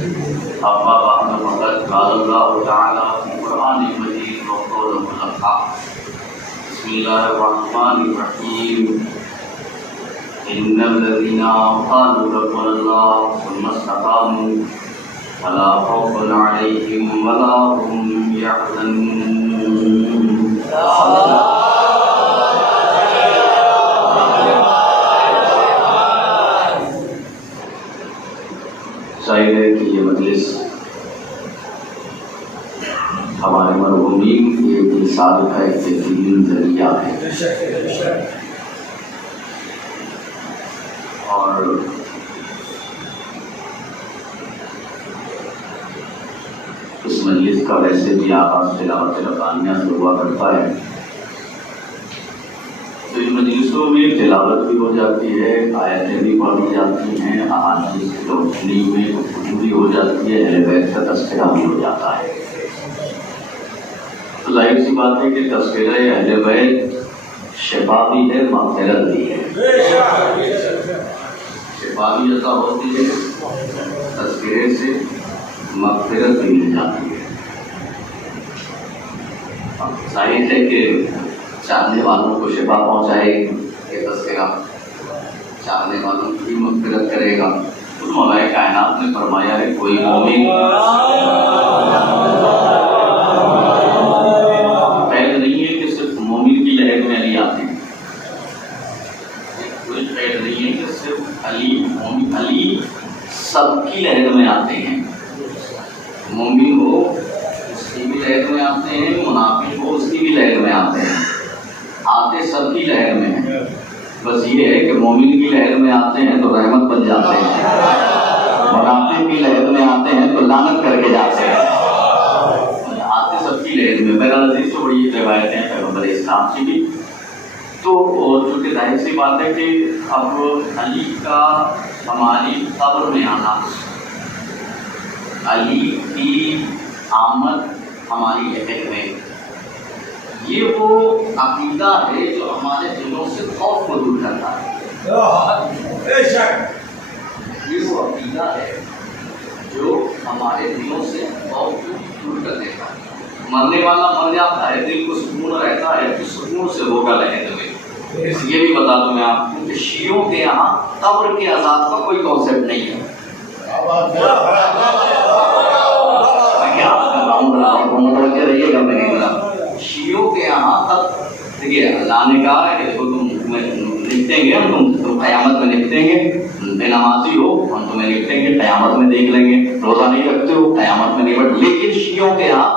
أما بعد فقد قال الله تعالى في القرآن المجيد وقوله الحق بسم الله الرحمن الرحيم إن الذين قالوا ربنا الله ثم استقاموا فلا خوف عليهم ولا هم يحزنون. ظاہر ہے کہ یہ مجلس ہمارے مرحومین کے مثال کا ایک بہترین ذریعہ ہے، اور اس مجلس کا ویسے بھی آغاز تلاوت ربانیہ سے ہوا کرتا ہے، تو ان مجلسوں میں تلاوت بھی ہو جاتی ہے، آیتیں بھی پڑھی جاتی ہیں، احادیث کی روشنی میں گفتگو بھی ہو جاتی ہے، اہل بیت کا تذکرہ بھی ہو جاتا ہے۔ تو ظاہر سی بات ہے کہ تذکرہ اہل بیت شفا بھی ہے، مغفرت بھی ہے۔ شفا بھی عطا ہوتی ہے، تذکرے سے مغفرت بھی مل جاتی ہے۔ ظاہر ہے کہ چاہنے والوں کو شفا پہنچائے گی یہ تذکرہ، چاہنے والوں کی مغفرت کرے گا۔ تو مولا کائنات نے فرمایا ہے کوئی مومن قید نہیں ہے کہ صرف مومن کی لہر میں علی آتے ہیں، کوئی قید نہیں ہے کہ صرف علی سب کی لہر میں آتے ہیں، مومن ہو اس کی بھی لہر میں آتے ہیں، منافق ہو اس کی بھی لہر میں آتے ہیں، آتے سب کی لہر میں ہیں۔ بس یہ ہے کہ مومن کی لہر میں آتے ہیں تو رحمت بن جاتے ہیں، منافق کی لہر میں آتے ہیں تو لعنت کر کے جاتے ہیں، آتے سب کی لہر میں۔ بہرحال عزیز تو بڑی روایتیں پیغمبر اسلام کی بھی، تو چونکہ ظاہر سی بات ہے کہ اب علی کا ہماری قبر میں آنا، علی کی آمد ہماری لہر میں، یہ وہ عقیدہ ہے جو ہمارے دلوں سے خوف کو دور کرتا ہے۔ یہ وہ عقیدہ ہے جو ہمارے دلوں سے خوف کو دور کر دیتا ہے۔ مرنے والا مر جاتا ہے، دل کو سکون رہتا ہے کہ سکون سے ہوگا لہر میں۔ یہ بھی بتا دوں میں آپ کو کہ شیعوں کے یہاں قبر کے عذاب کا کوئی کانسیپٹ نہیں ہے۔ متوجہ رہیے گا میری طرف، شیعوں کے یہاں تک دیکھیے اللہ نے کہا ہے کہ تم نپٹیں گے، تم قیامت میں نپٹیں گے، بے نمازی ہو ہم تمہیں نپٹیں گے، قیامت میں دیکھ لیں گے، روزہ نہیں رکھتے ہو قیامت میں نپٹ۔ لیکن شیعوں کے یہاں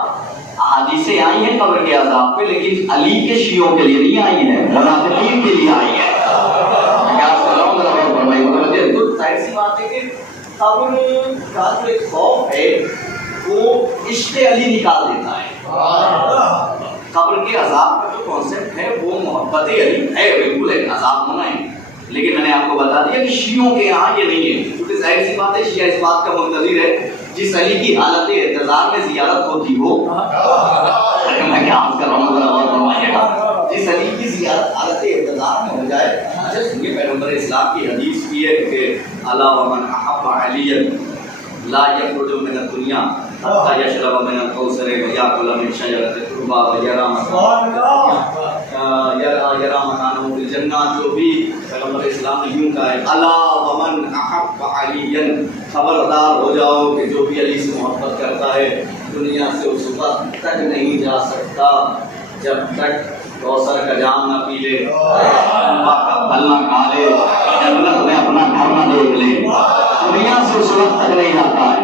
احادیثیں آئی ہیں قبر کے عذاب پہ، لیکن علی کے شیعوں کے لیے نہیں آئی ہیں، منافقین کے لیے آئی ہے۔ تو ظاہر سی بات ہے کہ قبر کا جو ایک خوف ہے وہ عشق علی نکال دیتا ہے۔ قبر کے عذاب کا جو کانسیپٹ ہے وہ محبت علی ہے، بالکل ہے، عذاب ہونا ہے، لیکن میں نے آپ کو بتا دیا کہ شیعوں کے یہاں یہ نہیں ہے، کیونکہ ظاہر سی بات ہے شیعہ اس بات کا منتظر ہے جس علی کی حالت انتظار میں زیارت ہوتی ہو، میں کیا عرض کر رہا ہوں ذرا غور فرمائیے گا، جس علی کی زیارت حالت انتظار میں ہو جائے۔ جیسے کہ پیغمبر اسلام کی حدیث کی ہے کہ الا ومن احب علیا لا یخرج من الدنیا حتی یشرب من الکوثر ویاکل من شجرۃ القربى ویرى مکانہ فی الجنہ۔ جو بھی پیغمبر اسلام نے یوں کہا ہے الا ومن احب علیا، خبردار ہو جاؤ کہ جو بھی علی سے محبت کرتا ہے دنیا سے اس وقت تک نہیں جا سکتا جب تک کوثر کا جام نہ پی لے، کا پھل نہ کھا لے، جنت میں اپنا گھر نہ دیکھ لے، دنیا سے اس وقت تک نہیں جاتا ہے۔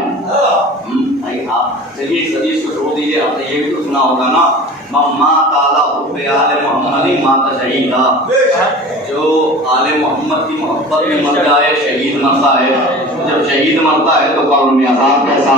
آپ چلیے اس حدیث کو چھوڑ دیجیے، آپ نے یہ بھی تو سنا ہوگا نا، مات اعلیٰ حب آل محمد مات شہیدا، جو آل محمد کی محبت میں مر جائے شہید مرتا ہے، جب شہید مرتا ہے تو قبر میں عذاب کیسا۔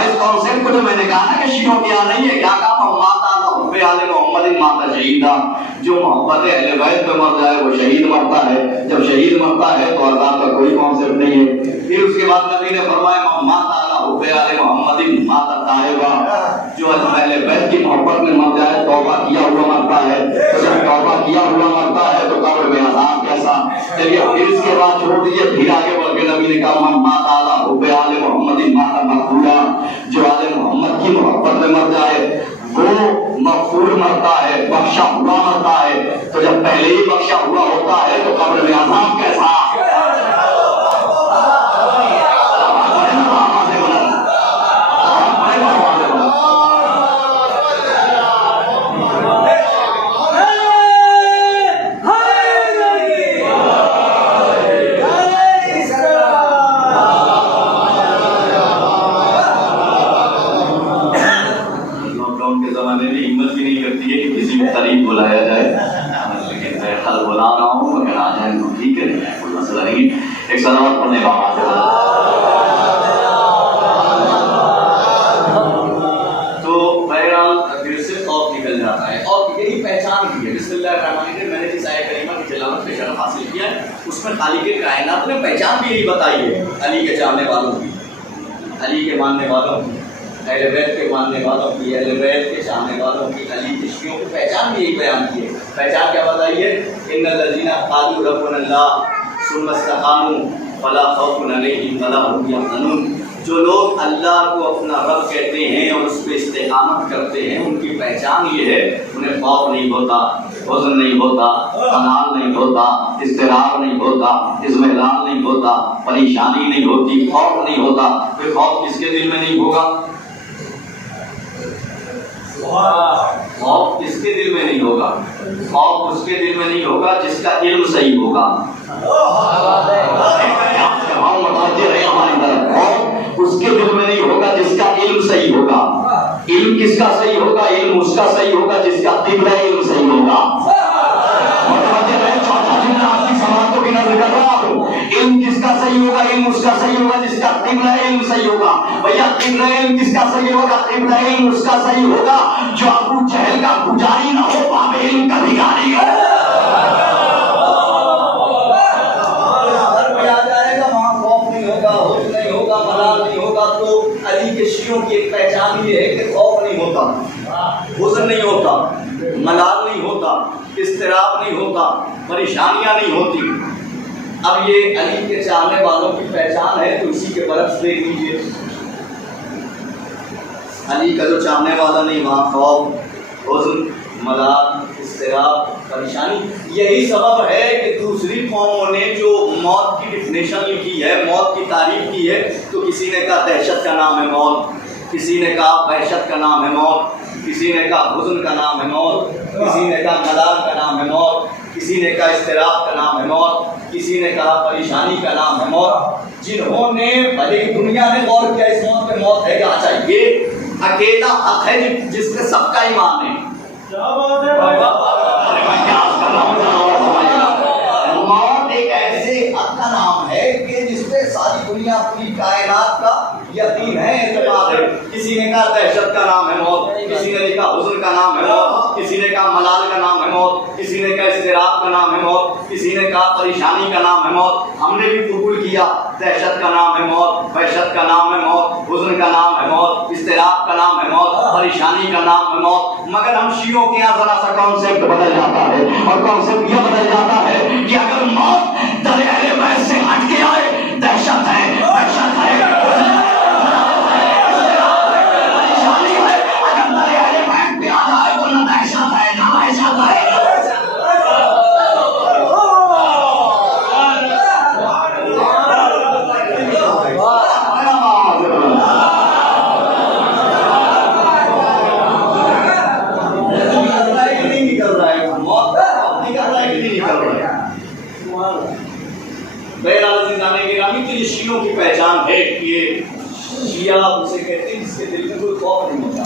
اس کانسیپٹ کو جو میں نے کہا نا کہ شیعوں کے یہاں نہیں ہے، کیا کہا مات اعلیٰ حب آل محمد مات شہیدا، جو محبت اہل بیت پہ مر جائے وہ شہید مرتا ہے، جب شہید مرتا ہے تو عذاب کا کوئی کانسیپٹ نہیں ہے۔ پھر اس کے بعد نبی نے فرمایا مات اعلیٰ حب حب آل محمد مات الطائبہ، جو اہل بیت کی محبت میں مر جائے توبہ کیا ہوا مرتا ہے، تو جب توبہ کیا ہوا مرتا ہے تو قبر میں عذاب کیسا۔ چلیے پھر اس کے بعد چھوڑ دیجیے، پھر آگے بڑھ کے نبی نے کہا من مات علی حب آل محمد مات مغفورا، جو آل محمد کی محبت میں مر جائے وہ مغفور مرتا ہے، بخشا ہوا مرتا ہے۔ تو جب پہلے ہی بخشا ہوا ہوتا ہے تو قبر میں عذاب کیسا۔ قریب بلایا جائے، لیکن میں کل بلا رہا ہوں، اگر آ جائیں تو ٹھیک ہے، کوئی مسئلہ نہیں۔ ایک صلوات پڑھنے کا آواز ہے۔ تو بہرحال پھر سے خوف نکل جاتا ہے، اور یہی پہچان بھی ہے۔ بسم اللہ الرحمن الرحیم، میں نے جس آیت کریمہ کی تلاوت میں شرف حاصل کیا ہے اس میں خالق کائنات نے پہچان بھی یہی بتائی ہے، علی کے چاہنے والوں کی، علی کے ماننے والوں کی، اہل بیت کے ماننے والوں کی، اہل بیت کے چاہنے والوں کی، علی عشقیوں کی پہچان بھی یہی بیان کی ہے۔ پہچان کیا بتائیے؟ ان الذین قالوا ربنا اللہ ثم استقاموا فلا خوف علیہم ولا هم یحزنون، جو لوگ اللہ کو اپنا رب کہتے ہیں اور اس پہ استقامت کرتے ہیں، ان کی پہچان یہ ہے انہیں خوف نہیں ہوتا، حزن نہیں ہوتا، تنال نہیں ہوتا، اضطراب نہیں ہوتا، اضمحلال نہیں ہوتا، پریشانی نہیں ہوتی، خوف نہیں ہوتا۔ پھر خوف کس کے دل میں نہیں ہوگا؟ خوف کس کے دل میں نہیں ہوگا؟ خوف اس کے دل میں نہیں ہوگا جس کا علم صحیح ہوگا۔ خوف اس کے دل میں نہیں ہوگا جس کا علم صحیح ہوگا۔ علم کس کا صحیح ہوگا؟ علم اس کا صحیح ہوگا جس کا قبلہ علم صحیح ہوگا۔ آپ کی سماعتوں کی نظر کر رہا ہوں، علم کس کا صحیح ہوگا؟ علم اس کا صحیح ہوگا جس کا قبلہ علم صحیح ہوگا۔ بھیا قبلہ علم کس کا صحیح ہوگا؟ قبلہ علم اس کا صحیح ہوگا جو ابو جہل کا پجاری نہ ہو، باب علم کا بھکاری ہو۔ علی کے شیعوں کی ایک پہچان یہ ہے کہ خوف نہیں ہوتا، حزن نہیں ہوتا، ملال نہیں ہوتا، اضطراب نہیں ہوتا، پریشانیاں نہیں ہوتی۔ اب یہ علی کے چاہنے والوں کی پہچان ہے تو اسی کے برعکس دیکھ لیجیے، علی کا جو چاہنے والا نہیں وہاں خوف، حزن، ملال، اضطراب، پریشانی۔ یہی سبب ہے کہ دوسری قوموں نے جو موت کی ڈیفینیشن لکھی ہے، موت کی تعریف کی ہے، تو کسی نے کہا دہشت کا نام ہے موت، کسی نے کہا وحشت کا نام ہے موت، کسی نے کہا حزن کا نام ہے موت، کسی نے کہا ملال کا نام ہے موت، کسی نے کہا اضطراب کا نام ہے موت، کسی نے کہا پریشانی کا نام ہے موت۔ جنہوں نے بھلے دنیا نے غور کیا اس موت پہ، موت ہے کیا؟ اچھا یہ اکیلا حق ہے جس پہ سب کا ایمان ہے۔ موت ایک ایسے حق کا نام ہے کہ جس پہ ساری دنیا پوری کائنات کا یقین ہے، اعتقاد ہے۔ کسی نے کہا دہشت کا نام ہے موت، کسی نے کہا حزن کا نام ہے موت، کسی نے کہا ملال کا نام ہے موت، کسی نے کہا اضطراب کا نام ہے موت، کسی نے کہا پریشانی کا نام ہے موت۔ ہم نے بھی قبول کیا دہشت کا نام ہے موت، وحشت کا نام ہے موت، حزن کا نام ہے موت، اضطراب کا نام ہے موت، پریشانی کا نام ہے موت۔ مگر ہم شیعوں کے یہاں ذرا سا کانسیپٹ بدل جاتا ہے، اور کانسیپٹ یہ بدل جاتا ہے کہ اگر موت در اہل بیت سے ہٹ کے آئے دہشت ہے، وحشت ہے، پریشانی ہے۔ اگر در اہل بیت پہ آ جائے تو نہ دہشت ہے نہ وحشت ہے۔ شیعوں کی پہچان ہے کہ یہ شیعہ اسے کہتے ہیں جس کے دل میں کوئی خوف نہیں ہوتا۔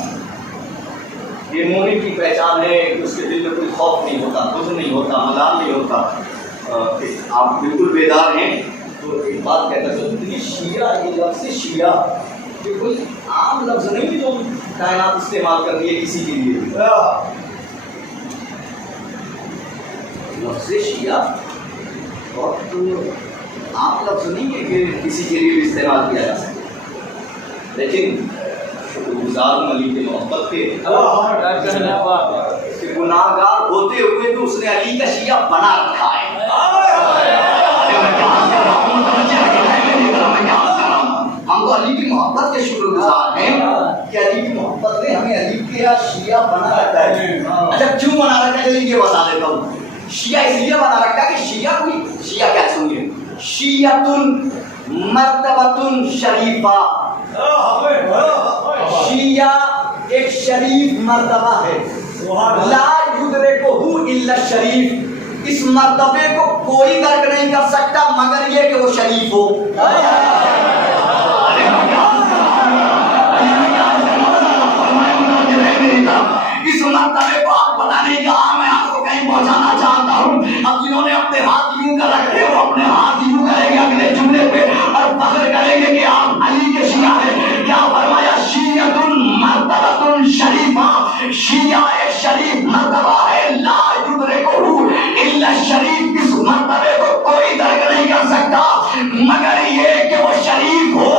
یہ مومن کی پہچان ہے کہ اس کے دل میں کوئی خوف نہیں ہوتا، حزن نہیں ہوتا، ملال نہیں ہوتا۔ آپ بالکل بیدار ہیں تو ایک بات کہتا چلوں، یہ شیعہ، یہ لفظ شیعہ یہ کوئی عام لفظ نہیں جو کائنات استعمال کر رہی ہے کسی کے لیے۔ لفظ شیعہ بہت عام لفظ نہیں ہے کہ کسی کے لیے بھی استعمال کیا جا سکے۔ لیکن شکرگزار ہوں علی کی محبت کے کہ گناہ گار ہوتے ہوئے تو اس نے علی کا شیعہ بنا رکھا ہے. ہم تو علی کی محبت کے شکر گزار ہیں کہ علی کی محبت نے ہمیں علی کے شیعہ بنا رکھا ہے. اچھا کیوں بنا رکھا ہے چلیے یہ بتا دیتا ہوں. شیعہ اس لیے بنا رکھا ہے کہ شیعہ کوئی شیعہ کیا سنیے شیعتن مرتبتن شریفہ. شیعہ ایک شریف مرتبہ ہے. لا یدرکہ الا الشریف. اس مرتبے کو کوئی درک نہیں کر سکتا مگر یہ کہ وہ شریف ہو. اس مرتبے کو آپ پتہ نہیں کہاں میں آپ کو کہیں پہنچانا چاہتا ہوں. اب جنہوں نے اپنے ہاتھ یوں کر رکھے وہ اپنے ہاتھ یوں کریں گے اگلے جملے پہ اور فخر کریں گے کہ آپ علی کے شیعہ ہیں. کیا فرمایا شیعۃ مرتبۃ شریفہ. شیعہ ایک شریف مرتبہ ہے. لا یدرکہ الا الشریف. اس مرتبے کو کوئی درک نہیں کر سکتا مگر یہ کہ وہ شریف ہو.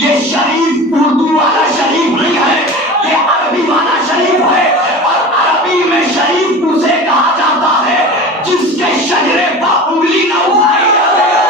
یہ شریف اردو والا شریف نہیں ہے یہ عربی والا شریف ہے. اور عربی میں شریف اسے کہا جاتا ہے جس کے شجرے پر انگلی نہ اٹھائی جاتی ہے.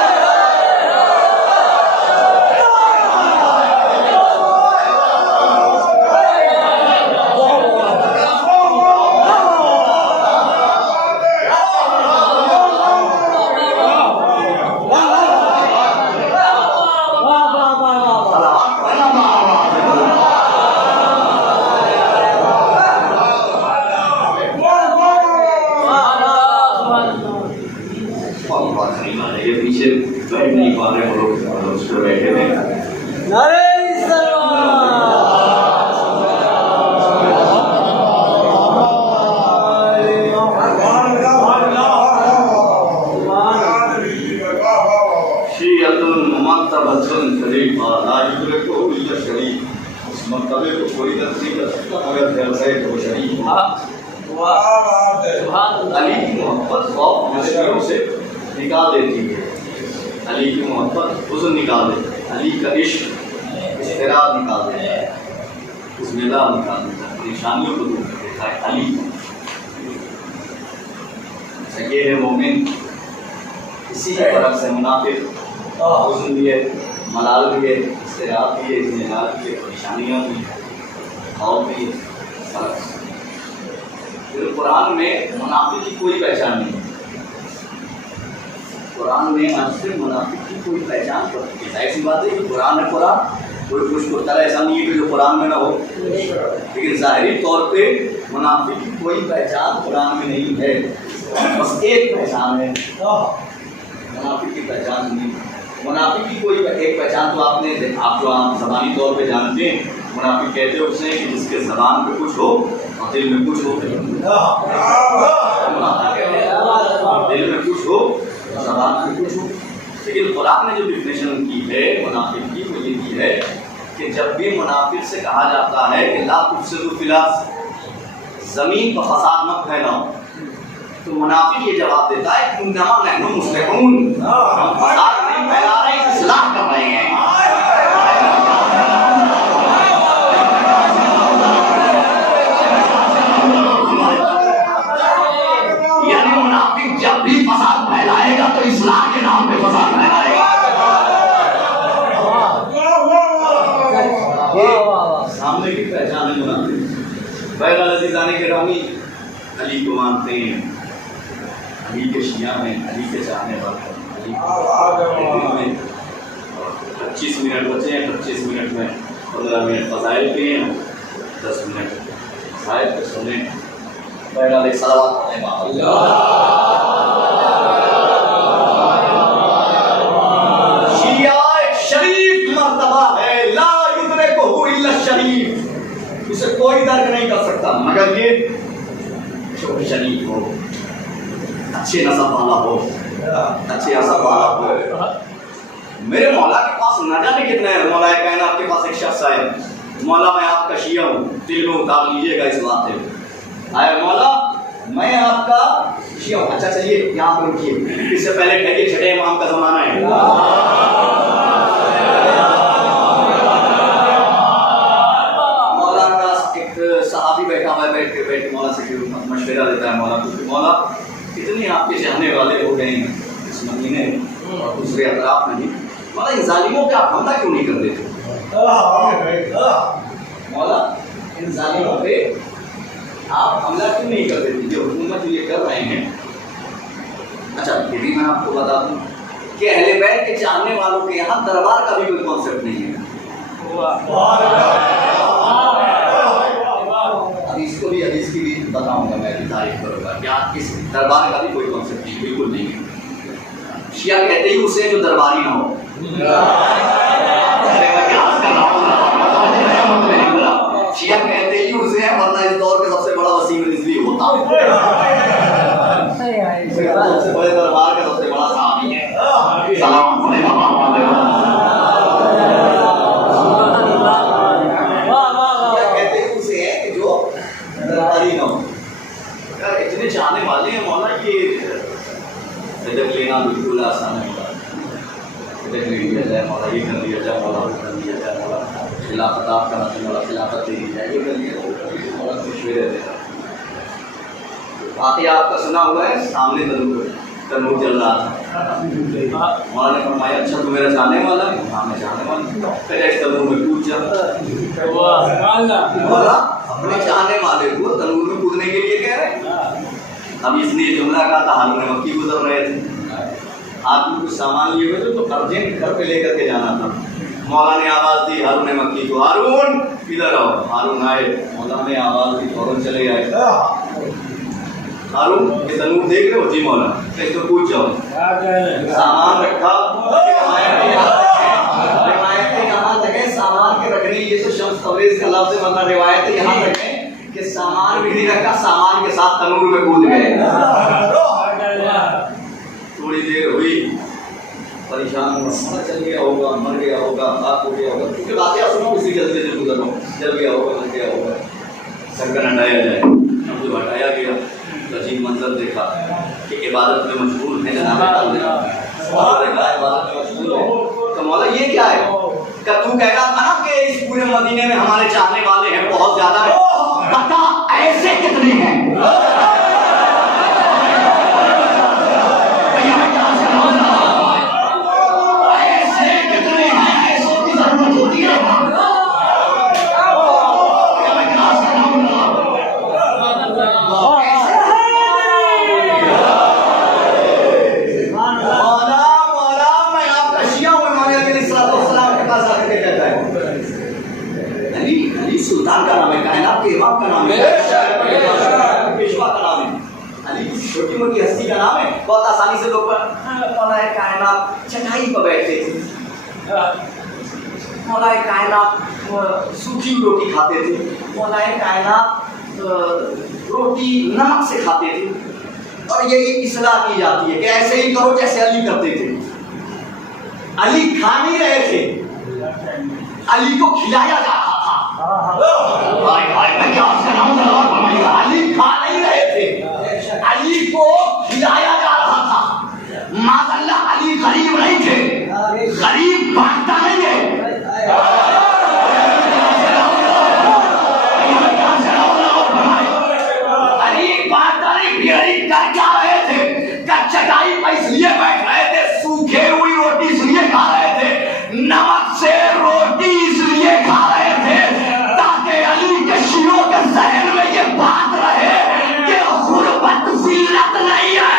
علی کی محبت خوف مشکلوں سے نکال دیتی ہے. علی کی محبت حزن نکال دیتی ہے. علی کا عشق اضطراب نکال دیتا ہے. اس میلہ نکال دیتا ہے. پریشانیوں کو دور کر دیتا ہے. علی یہ ہے مومن. اسی کی طرف سے منافق حزن بھی ہے ملال بھی ہے اضطراب بھی ہے اطمینان بھی ہے پریشانیاں بھی ہیں خوف بھی ہے. قرآن میں منافق کی کوئی پہچان نہیں. قرآن میں آپ سے منافق کی کوئی پہچان کرتی ہے. ایسی بات ہے کہ قرآن ہے قرآن کوئی کچھ کرتا ہے ایسا نہیں ہے کہ جو قرآن میں نہ ہو. لیکن ظاہری طور پہ منافق کی کوئی پہچان قرآن میں نہیں ہے. بس ایک پہچان ہے منافق کی پہچان نہیں. منافق کی کوئی ایک پہچان تو آپ جو آپ زبانی طور پہ جانتے ہیں. منافق کہتے ہیں اسے کہ جس کے زبان پہ کچھ ہو اور دل میں کچھ ہو. دل میں کچھ ہو زبان پہ کچھ ہو. لیکن قرآن نے جو ڈیفینیشن کی ہے منافق کی وہ یہ کی ہے کہ جب بھی منافق سے کہا جاتا ہے کہ لا تفسدوا فی الارض زمین پر فساد مت پھیلاؤ تو منافق یہ جواب دیتا ہے کہ انما نحن مصلحون. ہم فساد نہیں پھیلا رہے اصلاح کر رہے ہیں. جب بھی فساد پھیلائے گا تو اصلاح کے نام پہ فساد پھیلائے گا. سامنے کی پہچان ہے منافق. بہرحال عزیزان گرامی علی کو مانتے ہیں علی کے شیعہ ہیں علی کے چاہنے والے. 25 منٹ بچے ہیں. 25 منٹ میں 15 منٹ فضائل کے ہیں 10 منٹ فضائل کے سنیں. بہرحال ایک صلوات پڑھیں اسے کوئی درک نہیں کر سکتا مگر یہ چھوٹے شریف ہو اچھے نسب والا ہو اچھے نسب والا ہو. میرے مولا کے پاس نہ جانے کتنے ہیں. مولا کائنات کے پاس ایک شخص آئے مولا میں آپ کا شیعہ ہوں دل میں اتار لیجیے گا اس بات سے. آئے مولا میں آپ کا شیعہ ہوں. اچھا چلیے یہاں پر رکیے. اس سے پہلے ٹھگے چھٹے امام کا زمانہ ہے. دوسرے اطراف نہیں. مولا ان ظالموں پہ آپ حملہ کیوں نہیں کر دیتے؟ مولا ان ظالموں پہ آپ حملہ کیوں نہیں کر دیتے جو حکومت یہ کر رہے ہیں؟ اچھا یہ بھی میں آپ کو بتا دوں کہ اہل بیت کے چاہنے والوں کے یہاں دربار کا بھی کوئی کانسیپٹ نہیں ہے. حدیث کی بھی بتاؤں گا میں بھی تعریف کروں گا کیا اس دربار کا بھی کوئی کانسیپٹ نہیں, بالکل نہیں ہے. شیعہ کہتے ہی اسے جو درباری نہ ہو. شیعہ کہتے ہی اسے ہے ورنہ اس دور کے سب سے بڑا وسیم رضوی ہوتا ہے. سب سے بڑے دربار کا سب سے بڑا صحابی ہے. سلام اتنے چاہنے والے ہیں مولا یہ صدق لینا بالکل آسان ہے. مولا صدق لے لیا جائے, مولا یہ کر لیا جائے, مولا وہ کر لیا جائے, مولا خلافت آپ کرنا چاہیے, مولا خلافت دے دی جائے, یہ کر لیا جائے, مولا مشورے دیتا. واقعہ آپ کا سنا ہوا ہے, سامنے تنور جل رہا تھا. مولا نے فرمایا اچھا تو میرا جانے والا ہے؟ ہاں میں جانے والا ہوں. پھر ایک تنور میں کود جاتا. مولا اپنے چاہنے والے کو تنور میں کودنے کے لیے کہہ رہے ہیں. اب اس نے جملہ کہا تھا ہارون مکی گزر رہے تھے, آپ کو کچھ سامان لیے ہوئے تھے تو ارجنٹ گھر پہ لے کر کے جانا تھا. مولا نے آواز دی ہارون مکی کو, ہارون ادھر آؤ. ہارون آئے, مولا نے آواز دی, فوراً چلے آئے. ہارون یہ تنور دیکھ رہے ہو؟ جی مولا. اس کو پوچھ جاؤ. سامان رکھا, روایتیں یہاں تک ہے سامان کے رکھنے, یہ تو شمس تبریز کا لفظ ہے, ورنہ روایتیں یہاں تک ہے کہ سامان بھی نہیں رکھا, سامان کے ساتھ تنور میں کود گئے. تھوڑی دیر ہوئی, پریشان ہوا, چل گیا ہوگا, مر گیا ہوگا, آپ ہو گیا ہوگا, کیونکہ باتیں سنو اسی جلدی سے گزر رہا ہوں, چل گیا ہوگا, مر گیا ہوگا. ڈھکن ہٹایا جائے, اب جب ہٹایا گیا عجیب منظر دیکھا کہ عبادت میں مشغول ہے جناب. عبادت میں مشغول ہے تو مولا یہ کیا ہے؟ کہ تو کہہ رہا تھا نا کہ اس پورے مدینے میں ہمارے چاہنے والے ہیں بہت زیادہ ہے, بتا ایسے کتنے ہیں؟ ایسے کتنے ہیں؟ ایسوں کی ضرورت ہوتی ہے. سلطان کا نام ہے, کائنات کے امام کا نام ہے, پیشوا کا نام ہے. علی چھوٹی موٹی ہستی کا نام ہے. بہت آسانی سے لوگ مولا کائنات چٹائی پر بیٹھتے تھے, مولا کائنات سوکھی روٹی کھاتے تھے, مولا کائنات روٹی نمک سے کھاتے تھے. اور یہی اصلاح کی جاتی ہے کہ ایسے ہی کرو جیسے علی کرتے تھے. علی کھا نہیں رہے تھے, علی کو کھلایا جاتا تھا. علی کھا نہیں رہے تھے, علی کو کھلایا جا رہا تھا. ماشاءاللہ علی غریب نہیں تھے, غریب بانٹتا نہیں ہے. علی بانٹتا نہیں, علی کر کیا رہے تھے؟ چٹائی پر اس لیے بیٹھ رہے تھے, سوکھے ہوئی روٹی اس لیے کھا رہے تھے, نمک سے روٹی اس لیے کھا رہے تھے تاکہ علی کے شیعوں کے ذہن میں یہ بات رہے کہ غربت ذلت نہیں ہے.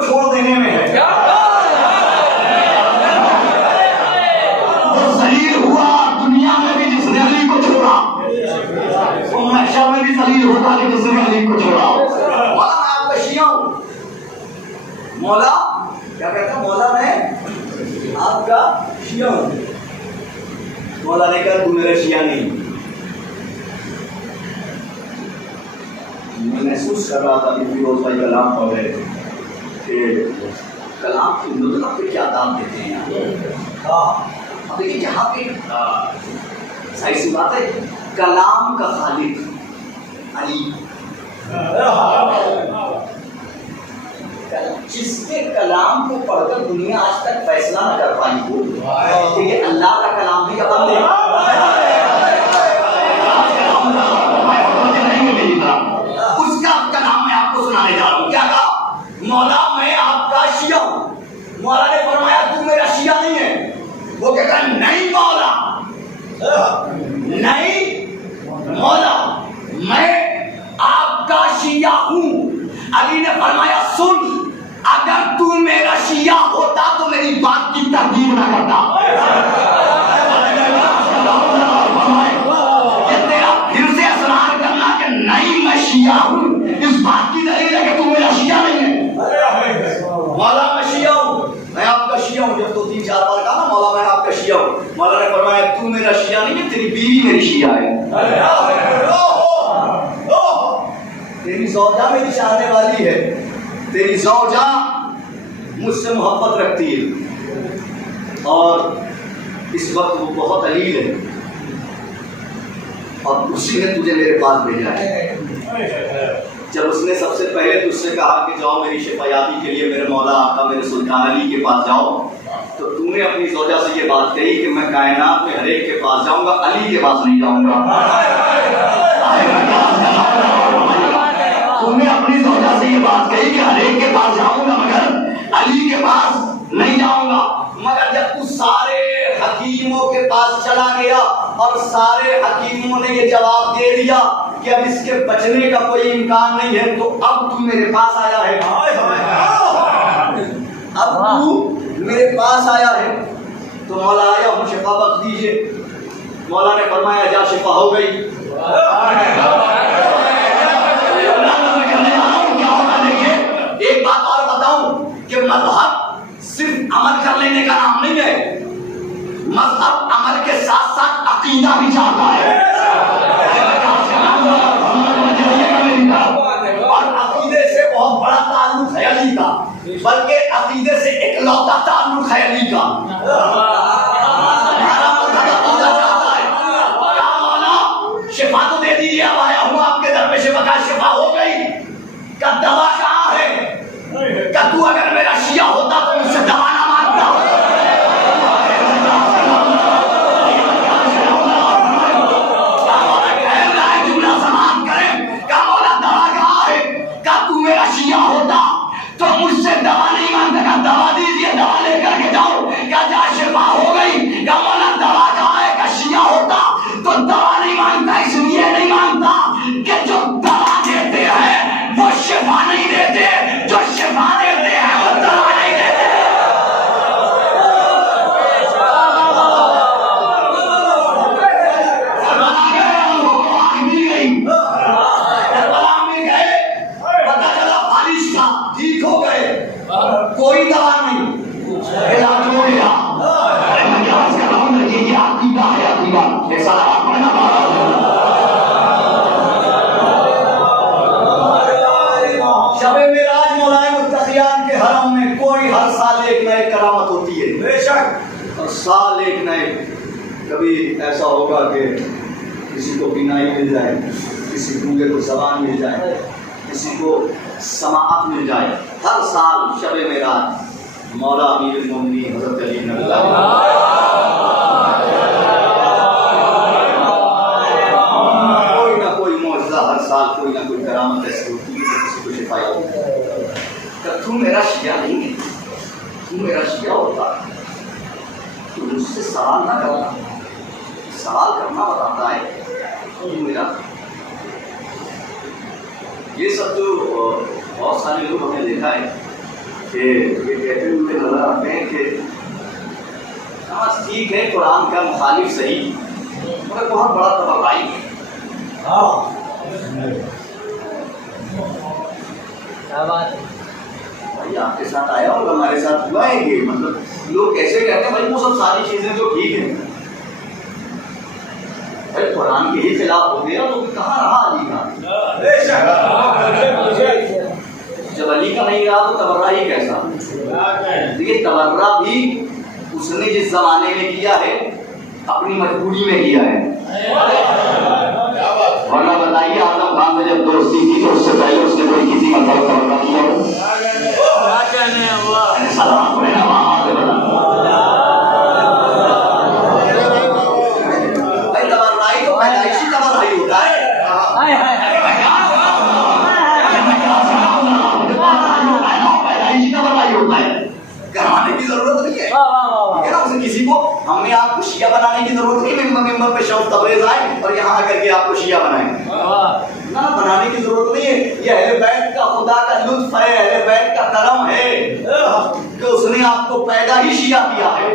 چھوڑ دینے میں ہے. وہ ذلیل ہوا دنیا میں بھی جس نے علی کو چھوڑا, وہ محشر میں بھی ذلیل ہوگا کہ جس نے علی کو چھوڑا. مولا میں آپ کا شیعہ ہوں. مولا کیا کہتا ہے؟ مولا میں آپ کا شیعہ ہوں. مولا نے کہا تو میرا شیعہ نہیں. میں محسوس کر رہا تھا کہ فیروز بھائی کلام پڑھ رہے تھے کہ کلام کی مطلب پہ کیا دام دیتے ہیں. اب دیکھیے جہاں پہ صحیح سی بات ہے، کلام کا خالق علی، جس کے کلام کو پڑھ کر دنیا آج تک فیصلہ نہ کر پائی ہو کہ یہ اللہ کا کلام ہے یا بندے اس کا کلام میں آپ کو سنانے جا رہا ہوں. کیا کہا؟ مولا میں آپ کا شیعہ ہوں. مولا نے فرمایا تو میرا شیعہ نہیں ہے. وہ کہتا ہے نہیں مولا، نہیں مولا میں آپ کا شیعہ ہوں. علی نے فرمایا سن، اگر تو میرا شیعہ ہوتا تو میری بات کی تردید نہ کرتا. یہ تیرا پھر سے اصرار کرنا کہ نہیں میں شیعہ ہوں، اس بات کی دلیل ہے کہ تو میرا شیعہ نہیں ہے. مولا میں شیعہ ہوں، میں آپ کا شیعہ ہوں. جب تو 3-4 بار کہا نا مولا میں آپ کا شیعہ ہوں، مولا نے فرمایا تو میرا شیعہ نہیں ہے، تیری بیوی میری شیعہ ہے. تیری زوجہ میری چاہنے والی ہے، تیری زوجہ مجھ سے محبت رکھتی ہے اور اس وقت وہ بہت علیل ہے اور اسی نے تجھے میرے پاس بھیجا ہے. جب اس نے سب سے پہلے تجھ سے کہا کہ جاؤ میری شفایابی کے لیے میرے مولا آقا میرے سلطان علی کے پاس جاؤ، تو تو نے اپنی زوجہ سے یہ بات کہی کہ میں کائنات میں ہر ایک کے پاس جاؤں گا، علی کے پاس نہیں جاؤں گا. تم نے اپنی زوجہ سے یہ بات کہی کہ ہر ایک کے پاس جاؤں گا مگر علی کے پاس نہیں جاؤں گا. مگر جب تو سارے حکیموں کے پاس چلا گیا اور سارے حکیموں نے یہ جواب دے دیا کہ اب اس کے بچنے کا کوئی امکان نہیں ہے، تو اب تو میرے پاس آیا ہے. اب تو میرے پاس آیا ہے تو مولا آیا ہوں، شفا بخش دیجیے. مولا نے فرمایا جا شفا ہو گئی. ایک بات اور بتاؤں کہ مذہب صرف عمل کر لینے کا نام نہیں ہے، مذہب عمل کے ساتھ ساتھ عقیدہ بھی چاہتا ہے. اور عقیدے سے بہت بڑا تعلق ہے علی کا، بلکہ عقیدے سے اکلوتا تعلق ہے علی کا. شفا تو دے دیجیے، اب آیا ہوں آپ کے در پہ، شفا ہو گئی. کا دوا کہاں ہے؟ کہ تو اگر میرا شیعہ ہوتا تو مجھ سے دوا نہ مانگتا. جملہ سماعت کریں کہ مولا دوا کہاں ہے؟ کہ تو میرا شیعہ ہوتا تو مجھ سے دوا نہیں مانگتا. کہ دوا دیجیے، دوا لے کر کے جاؤ. کہ جا شفا ہو گئی. کہ مولا دوا کہاں ہے؟ کہ شیعہ ہوتا تو دوا نہیں مانگتا. اس لیے نہیں مانگتا کہ جو دوا دیتے ہیں وہ شفا نہیں دیتے، جو شفا دیتے ہیں وہ دوا نہیں دیتے. پتا چلا فالش تھا، ٹھیک ہو گئے، کوئی دوا نہیں، علاج ہو گیا. میں کیا عرض کر رہا ہوں، یہ عقیدہ ہے، عقیدہ یہ سارا آپ پڑھنا شب معراج مولا متقیان کے حرم میں کوئی ہر سال ایک نہ ایک کرامت ہوتی ہے. بے شک ہر سال ایک نہ ایک. کبھی ایسا ہوگا کہ کسی کو بینائی مل جائے، کسی گونگے کو زبان مل جائے، کسی کو سماعت مل جائے. ہر سال شب معراج مولا امیر المومنین حضرت علی نبی کوئی نہ کوئی معجزہ، ہر سال کوئی نہ کوئی کرامت ایسی ہوتی ہے کہ کسی کو شفا ہوتی ہے. کہ تو میرا شیعہ نہیں ہے، تو میرا شیعہ ہوتا تو مجھ سے سوال نہ کرنا. سوال کرنا بتاتا ہے تو میرا. یہ سب جو بہت سارے لوگ ہم نے دیکھا ہے کہ یہ کہتے ہوئے نظر آتے ہیں کہ ٹھیک ہے قرآن کا مخالف صحیح مگر بہت بڑا تباہی ہے. بھائی آپ کے ساتھ آیا اور ہمارے ساتھ ہوا ہے کہ مطلب لوگ کیسے کہتے ہیں بھائی وہ سب ساری چیزیں تو ٹھیک ہیں، بھائی قرآن کے ہی خلاف ہو گیا تو کہاں رہا علی کا؟ جب علی کا نہیں رہا تو تبرہ ہی کیسا؟ دیکھیے تبرہ بھی اس نے جس زمانے میں کیا ہے اپنی مجبوری میں کیا ہے. ورنہ بتائیے اعظم خان سے جب دوستی کی تو اس سے پہلے اس نے کوئی کسی کا توقع کیا ہو؟ سلام کو لینا وہاں سے بتا بھائی تبررائی تو پیدائشی تبررائی ہوتا ہے. پیدائشی تبررائی ہوتا ہے, کروانے کی ضرورت نہیں ہے. کسی کو ہمیں آپ کو شیعہ بنانے کی ضرورت نہیں. ممبر پہ شوق تبریز آئے اور یہاں آ کر کے آپ کو شیعہ بنائیں, نہ بنانے کی ضرورت نہیں ہے. یہ اہل بیت کا خدا کا لطف ہے, اہل بیت کا کرم ہے کہ اس نے آپ کو پیدا ہی شیعہ کیا ہے.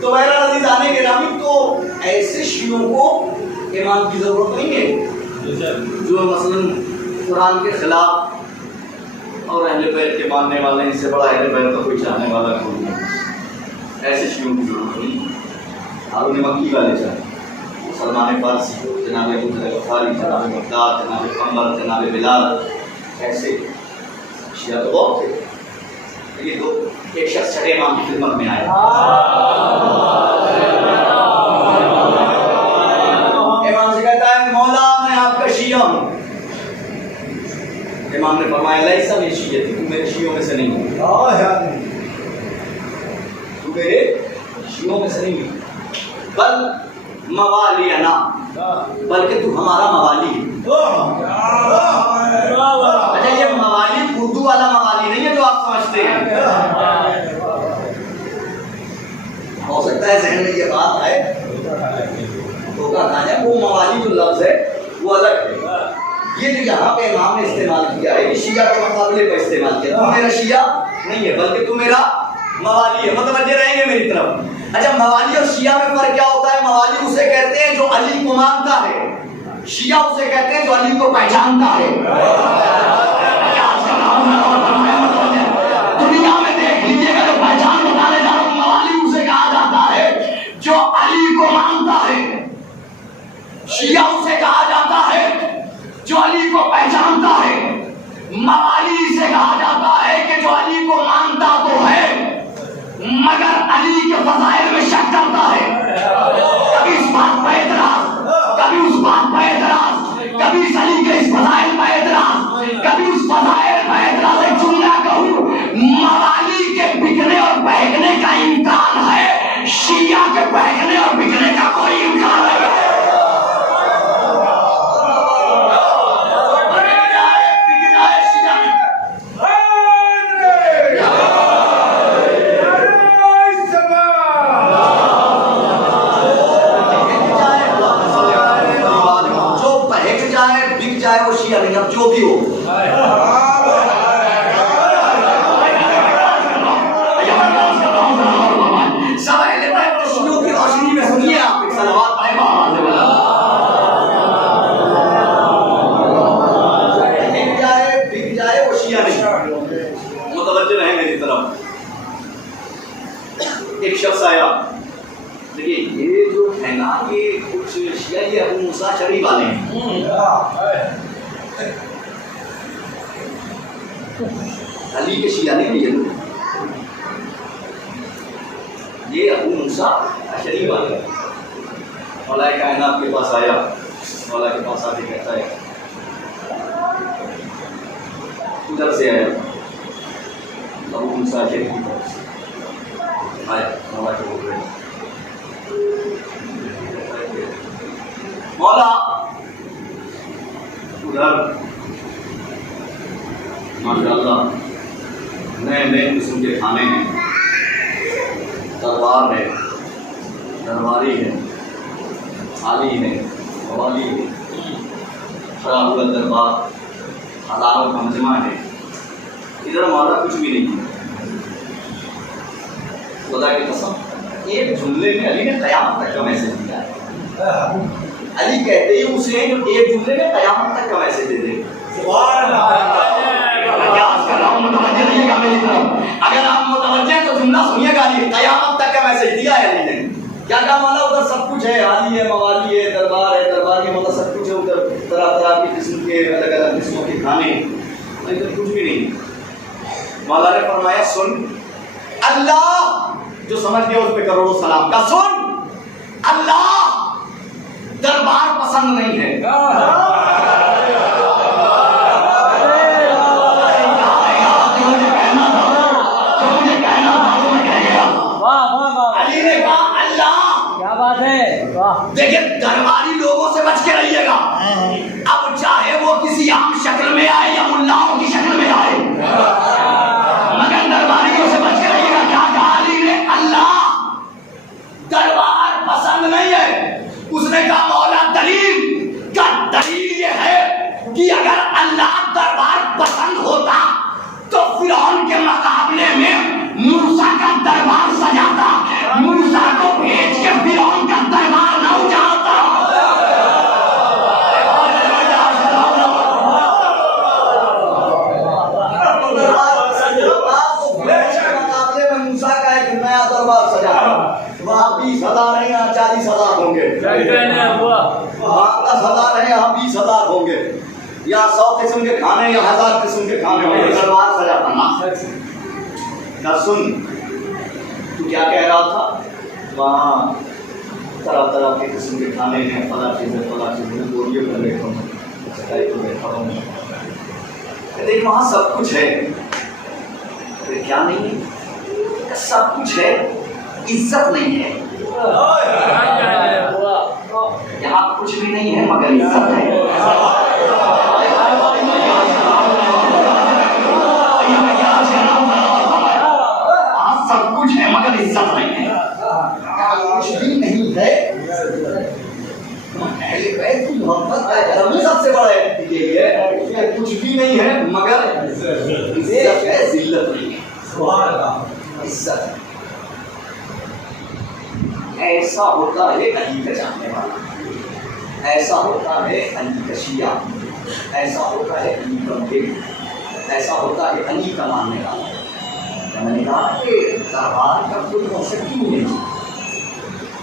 تو بہرحال عزیزان گرامی, تو ایسے شیعوں کو امام کی ضرورت نہیں ہے جو مثلا قرآن کے خلاف اور اہل بیت کے ماننے والے, ان سے بڑا اہل بیت کا کوئی چاہنے والا کوئی نہیں. ایسے شیعوں کی ضرورت نہیں. ہارون مکی والے چاہے سلمان فارسی, جناب ابو ذر غفاری, جناب مقداد, جناب قمر, جناب بلال, ایسے شیعہ تو بہت تھے. یہ تو ایک شخص چھٹے امام کی خدمت میں آئے. امام سے کہتا ہے مولا میں آپ کا شیعہ ہوں. امام نے فرمایا لیسا من شیعتی, تو میرے شیعوں میں سے نہیں ہو, تو میرے شیعوں میں سے نہیں ہو, بل موالینا, بلکہ تو ہمارا موالی ہے. اچھا یہ موالی اردو والا موالی نہیں ہے جو آپ سمجھتے ہیں. ہو سکتا ہے ذہن میں یہ بات آئے تو کہا جائے وہ موالی جو لفظ ہے وہ الگ ہے. یہ جو یہاں پہ امام نے استعمال کیا ہے یہ شیعہ کے مقابلے پہ استعمال کیا. تو میرا شیعہ نہیں ہے بلکہ تو میرا موالی ہے. متوجہ رہیں گے میری طرف. اچھا موالی اور شیعہ میں فرق کیا ہوتا ہے؟ موالی اسے کہتے ہیں جو علی کو مانتا ہے, شیعہ اسے کہتے ہیں جو علی کو پہچانتا ہے. دنیا میں دیکھ لیجیے گا جو پہچان بتانے جا رہا ہوں, موالی اسے کہا جاتا ہے جو علی کو مانتا ہے. شیعہ اسے کہا جاتا ہے جو علی کو پہچانتا ہے. موالی سے کہا جاتا ہے کہ جو علی کو مانتا تو ہے مگر علی کے فضائل میں شک کرتا ہے. کبھی اس بات پر اعتراض, کبھی اس بات پر اعتراض, کبھی اس علی کے اس فضائل پر اعتراض, کبھی اس فضائل پر اعتراض. ایک جملہ کہوں, موالی کے بکنے اور بہکنے کا امکان ہے, شیعہ کے بہکنے اور بکنے کا کوئی امکان نہیں ہے. اب جو بھی ہو سب اہل بیت کے شیعوں کی روشنی میں سنیے آپ ایک صلوات پڑھیں. بک جائے وہ شیعہ نہیں. متوجہ رہیں میری طرف. ایک شخص آیا, دیکھیے یہ جو ہے نا یہ کچھ شیعہ یہ ابو موسیٰ اشعری والے ہیں. علی کے شیعہ نہیں, یہ ابو موسیٰ اشعری والے. مولا کائنات کے پاس آیا, مولا کے پاس آ کے کہتا ہے ادھر سے آیا ابو موسیٰ اشعری کی طرف سے آیا. مولا کے بول رہے مولا ادھر ماشاءاللہ نئے نئے قسم کے کھانے ہیں, دربار ہے, درباری ہے, عالی ہے, موالی ہے, خراب ہوا دربار, ہزاروں کا مجمع ہے. ادھر ہمارا کچھ بھی نہیں ہے. خدا کی قسم ایک جملے میں علی نے قیامت تک کا میسج دیا ہے. علی کہتے ہی اسے جو ایک جملے میں قیامت تک کا میسج دے دے. اگر آپ متوجہ ہیں تو جملہ سنیے گا. قیامت تک کا میسج دیا ہے علی نے. کیا کہا مولا ادھر سب کچھ ہے, عالی ہے, موالی ہے, دربار ہے, دربار کے مولا سب کچھ ہے. ادھر طرح طرح کی قسم کے الگ الگ قسموں کے کھانے, ادھر کچھ بھی نہیں. مولا نے فرمایا سن اللہ جو سمجھ گیا اس پہ کروڑوں سلام کا، سن اللہ دربار پسند نہیں ہے، علی نے کہا اللہ کیا بات ہے، دیکھیں درباری لوگوں سے بچ کے رہیے گا، اب چاہے وہ کسی عام شکل میں آئے یا ملاؤں کی شکل میں آئے، مگر درباریوں سے بچ کے رہیے گا۔ کیا کہا علی نے؟ اللہ دربار پسند نہیں ہے۔ اس نے کہا مولا دلیل کا؟ دلیل یہ ہے کہ اگر اللہ دربار پسند ہوتا تو فرعون کے مقابلے میں موسیٰ کا دربار سجاتا، موسیٰ کو بھیج کے فرعون کا دربار نہ اجاڑتا۔ مقابلے میں موسیٰ کا ایک نیا دربار سجاتا، وہاں 20,000 نہیں، یہاں 40,000 ہوں گے، وہاں 10,000 نہیں، یہاں 20,000 ہوں گے، یہاں 100 قسم کے کھانے یا 1000 قسم کے کھانے ہوں گے، دربار سجاتا نا۔ سن تو کیا کہہ رہا تھا؟ وہاں طرح طرح کے قسم کے کھانے ہیں، فلاں چیزیں گولیوں میں بیٹھا ہوں، چٹائی پر بیٹھا ہوں، دیکھ وہاں سب کچھ ہے، کیا نہیں ہے؟ سب کچھ ہے، عزت نہیں ہے، یہاں کچھ بھی نہیں ہے مگر عزت ہے۔ سب کچھ ہے مگر عزت نہیں ہے، کچھ بھی نہیں ہے، سب سے بڑا ہے، کچھ بھی نہیں ہے مگر عزت ہے، ذلت نہیں ہے، عزت ہے۔ ایسا ہوتا ہے علی کا جاننے والا، ایسا ہوتا ہے علی کا شیعہ، ایسا ہوتا ہے علی کا محب، ایسا ہوتا ہے علی کا ماننے والا۔ میں نے کہا کہ دربار کا کوئی کنسیپٹ ہی نہیں،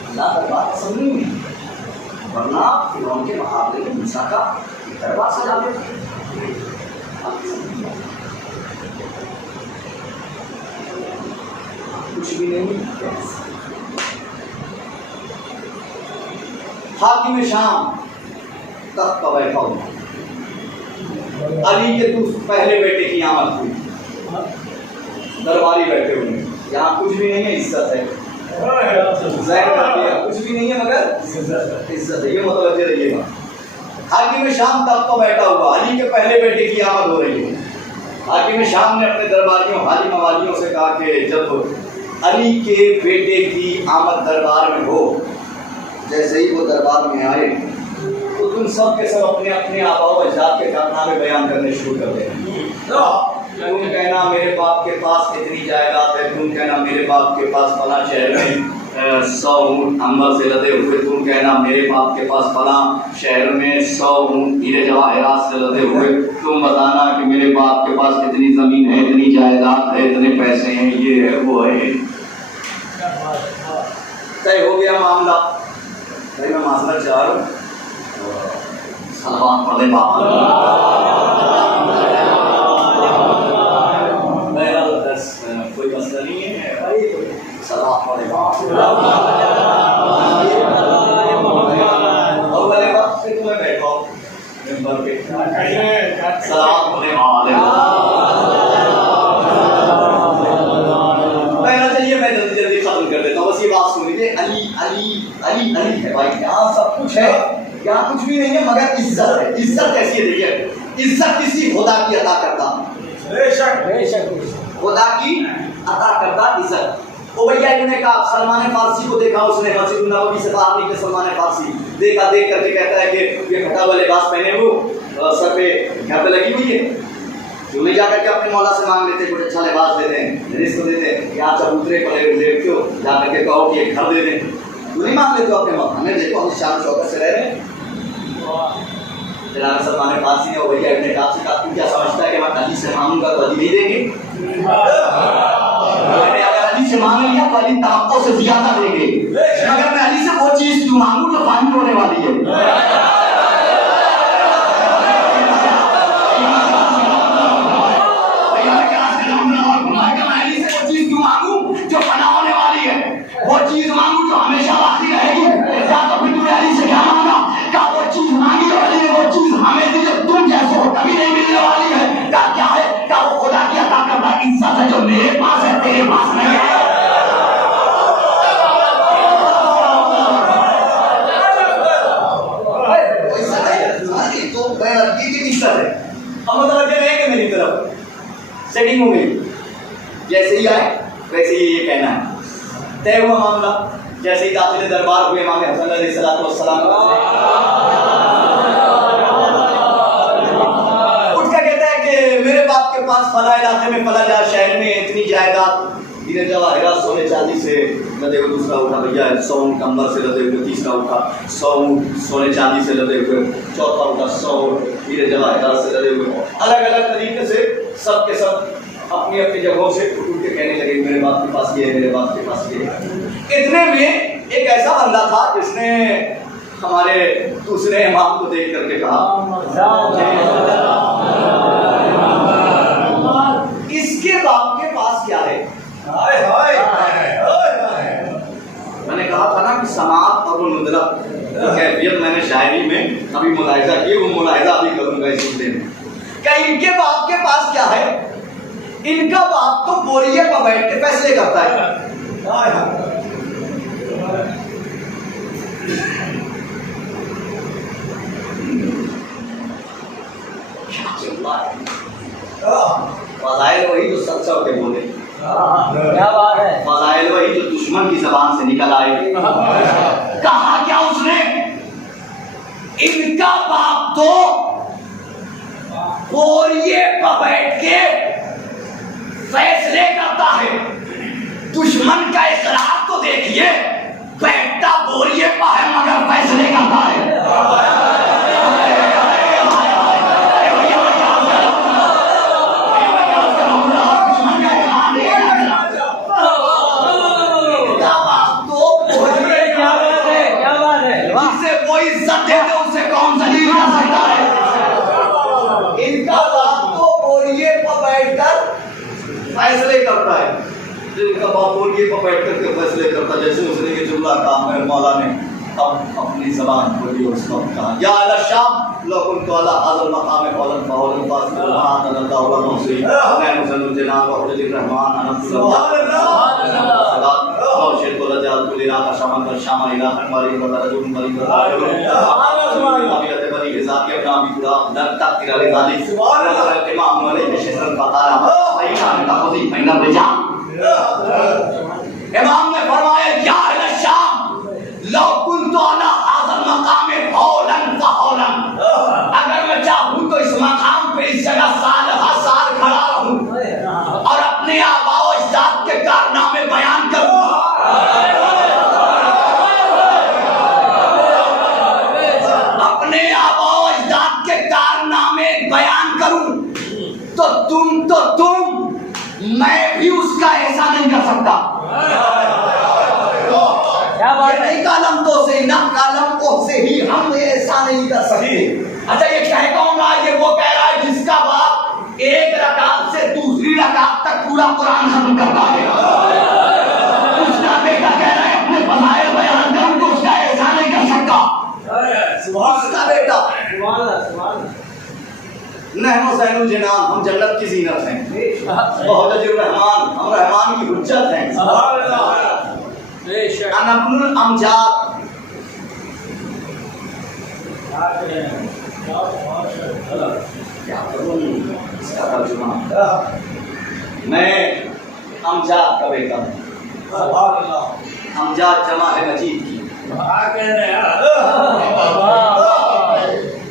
اللہ دربار پسند نہیں ہے، ورنہ فرعون کے مقابلے میں موسیٰ کا دربار سجا دیتے۔ کچھ بھی نہیں، حاکم شام تخت پر بیٹھا ہوا، علی کے پہلے بیٹے کی آمد ہوئی، درباری بیٹھے ہوئے، یہاں کچھ بھی نہیں ہے، عزت ہے، کچھ بھی نہیں ہے مگر عزت ہے، یہ متوجہ رہیے گا۔ حاکم شام تخت پر بیٹھا ہوا، علی کے پہلے بیٹے کی آمد ہو رہی ہے۔ حاکم شام نے اپنے درباریوں حالی موالیوں سے کہا کہ جب علی کے بیٹے کی آمد دربار میں ہو، جیسے ہی وہ دربار میں آئے تو تم سب کے سب اپنے اپنے آباء و اجداد کے کارنامے بیان کرنے شروع کر دیں۔ تم کہنا میرے باپ کے پاس اتنی جائیداد ہے، تم کہنا میرے باپ کے پاس فلاں شہر میں 100 اونٹ عنبر سے لدے ہوئے، تم کہنا میرے باپ کے پاس فلاں شہر میں 100 اونٹ ہیرے جواہرات سے لدے ہوئے، تم بتانا کہ میرے باپ کے پاس اتنی زمین ہے، اتنی جائیداد ہے، اتنے پیسے ہیں، یہ ہے وہ ہے۔ طے ہو گیا معاملہ۔ میں معذرت چاہ رہا ہوں، صلوات پڑھ لیں باپ۔ کوئی مسئلہ نہیں ہے، صلوات پڑھ لیں باپ۔ اور والے وقت سے تمہیں بیٹھا ہوں ممبر پہ، صلوات پڑھ لیں باپ۔ چلیے میں جلدی جلدی ختم کر دیتا ہوں، بس یہ بات سن لیجیے، علی علی علی علی ہے بھائی، یہاں سب کچھ ہے، یہاں کچھ بھی نہیں ہے مگر عزت ہے۔ عزت کیسی ہے؟ دیکھیے، عزت کسی خدا کی عطا کرتا، بے شک خدا کی عطا کرتا عزت۔ ابیہ ابن کعب سلمان فارسی کو دیکھا، اس نے مسجد النبوی سے باہر نکلے، سلمان فارسی دیکھا، دیکھ کر کے کہتا ہے کہ یہ پھٹا ہوا لباس پہنے ہوئے، سر پہ گھر پہ لگی ہوئی ہے، جو نہیں جا کر کے اپنے مولا سے مانگ لیتے، کچھ اچھا لباس دیتے ہیں، رزق دیتے ہیں، یا چبوترے پلے دیکھتے ہو، جا کر کے کہو کہ ایک گھر دے دیں، تو نہیں مانگ لیتے ہو اپنے مولا۔ ہمیں دیکھو ہم شان شوکت سے رہ رہے ہیں۔ جناب سلمان فارسی نے ابیہ ابن کعب سے کہا تو کیا سمجھتا ہے کہ میں علی سے مانگوں گا تو علی نہیں دیں گے؟ میں نے اگر علی سے مانگ لیا تو علی توقع سے زیادہ دیں گے، مگر میں علی سے وہ چیز کیوں مانگوں جو فانی ہونے والی ہے۔ چیز مانگوں جو ہمیشہ باقی رہے گی، یا تو پھر تم نے علی سے کیا مانگا؟ کہا وہ چیز مانگی اور علی نے وہ چیز ہمیں دی جو تم جیسے ہو کبھی نہیں ملنے والی ہے۔ کہا کیا ہے؟ کہا وہ خدا کی عطا کردہ عزت ہے جو میرے پاس ہے، تیرے پاس نہیں ہے۔ ہم متوجہ رہیں گے میری طرف، سیٹنگ ہو گئی، جیسے ہی آئے ویسے ہی یہ کہنا ہے، طے ہوا معاملہ۔ جیسے ہی داخل دربار ہوئے امام حسن علیہ السلام اٹھ کے کہتا ہے کہ میرے باپ کے پاس فلاں علاقے میں فلاں شہر میں اتنی جائیداد، ہیرے جواہرات سونے چاندی سے لدے ہوئے، دوسرا اٹھا بھیا 100 اونٹ کمبر سے لدے ہوئے، تیسرا اٹھا 100 اونٹ سونے چاندی سے لدے ہوئے، چوتھا اٹھا 100 اونٹ ہیرے جواہرات سے لدے ہوئے۔ الگ الگ طریقے سے سب کے سب اپنی اپنی جگہوں سے اٹھ کے کہنے لگے میرے باپ کے پاس یہ ہے، میرے باپ کے پاس یہ ہے۔ اتنے میں ایک ایسا بندہ تھا جس نے ہمارے دوسرے امام کو دیکھ کر کے کہا اس کے باپ کے پاس کیا ہے؟ میں نے کہا تھا نا کہ سماعت اور وہ ندرت کیفیت میں نے شاعری میں ابھی ملاحظہ کی، وہ ملاحظہ ابھی کروں گا اس مدے میں کہ ان کے باپ کے پاس کیا ہے۔ ان کا باپ تو بوریے پر بیٹھ کے فیصلے کرتا ہے۔ فضائل وہی جو سچ کے بولے، کیا بات ہے، فضائل وہی جو دشمن کی زبان سے نکل آئے۔ کہا کیا اس نے؟ ان کا باپ تو بوریے پر بیٹھ کے فیصلے کرتا ہے۔ دشمن کا اقرار تو دیکھیے، بیٹھتا بوریے پر ہے مگر فیصلے کرتا ہے۔ فیصلے کرتا ہے، جن کا باپ بوریے پر بیٹھ کر کے فیصلے کرتا ہے۔ جیسے اس نے یہ جملہ کہا، میرے مولا نے اب اپنی زبان کھولی اور اس وقت کہا یا اہل الشام لو كنت على هذا المقام قولا فقولا فاصلا وما انا الله ولا نصي لا نزل الجنان وحجج الرحمن انا سبحان الله لو شئت لجعلت لله شاما الشام الى حماري ورجل مريض سبحان الله ابي بني ذات ابن ابي تراب لا تقدر على ذلك سبحان الله الامام عليه شسر فقال اين تاخذي بين الرجال۔ امام نے فرمایا یا اہل الشام لو كنت على هذا المقام قولا فقولا، اگر میں چاہوں تو اس مقام پہ اس جگہ سال ہر سال کھڑا رہوں اور اپنے آباء و اجداد کے کارنامے بیان کروں، اپنے آباء و اجداد کے کارنامے بیان کروں تو تم میں بھی اس کا ایسا نہیں کر سکتا۔ یہ نہیں کالم تو سے نہ کالم کو سے ہی ہم ایسا نہیں کر سکتے۔ اچھا یہ کہہ کہوں گا، یہ وہ کہہ رہا ہے جس کا باپ ایک رکعت سے دوسری رکعت تک پورا قرآن ختم کرتا ہے۔ اس کا بیٹا کہہ رہا ہے اپنے فضائل بیان کروں تو اس کا ایسا نہیں کر سکتا۔ اس کا بیٹا نحن زین الجنان، ہم جنت کی زینت ہیں، وحجج الرحمان، ہم رحمان کی حجت ہیں۔ انا ابن الامجاد، کیا کروں اس کا ترجمہ، میں امجاد کا بیٹا ہوں۔ امجاد جمع ہے مجید کی۔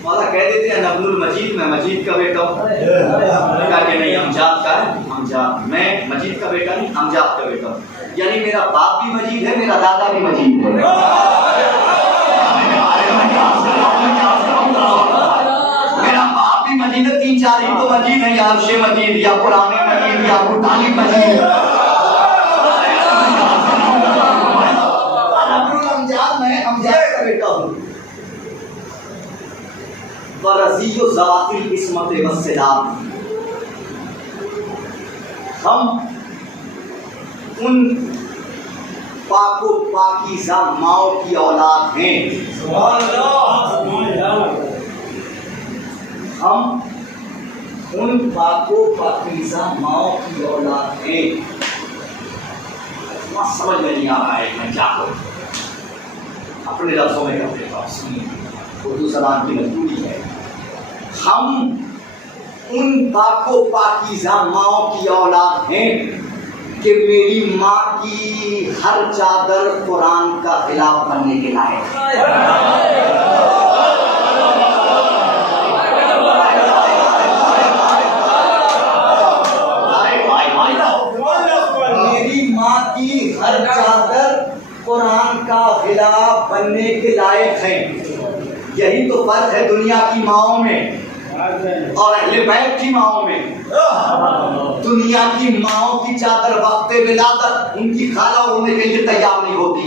مولا کہہ دیتے ہیں ابن المجید، میں مجید کا بیٹا ہوں۔ کہا کہ نہیں امجاد کا ہے، امجاد، میں مجید کا بیٹا نہیں امجاد کا بیٹا ہوں، یعنی میرا باپ بھی مجید ہے، میرا دادا بھی مجید ہے۔ میرا باپ بھی مجید ہے، 3-4 ہی تو مجید ہے، یا عرش مجید یا قرآن مجید یا ابو طالب مجید۔ میں امجاد کا بیٹا ہوں۔ ورزی ذات العصمت والسلام، ہم ان پاک و پاکیزہ ماؤں کی اولاد ہیں. ہم ان پاک و پاکیزہ ماؤں کی اولاد ہیں. سمجھ میں نہیں آ رہا ہے میں کیا کروں. اپنے لفظوں میں کہتے ہیں سنیے, اردو زبان کی مجبوری ہے. ہم ان پاک و پاکیزہ ماؤں کی اولاد ہیں کہ میری ماں کی ہر چادر قرآن کا خلاف بننے کے لائق ہے. ہر چادر قرآن کا خلاف بننے کے لائق ہے. یہی تو فرق ہے دنیا کی ماؤں میں اور اہل بیت کی ماؤں میں. دنیا کی ماؤں کی چادر وقت ولادت ان کی خالہ ہونے کے لیے تیار نہیں ہوتی.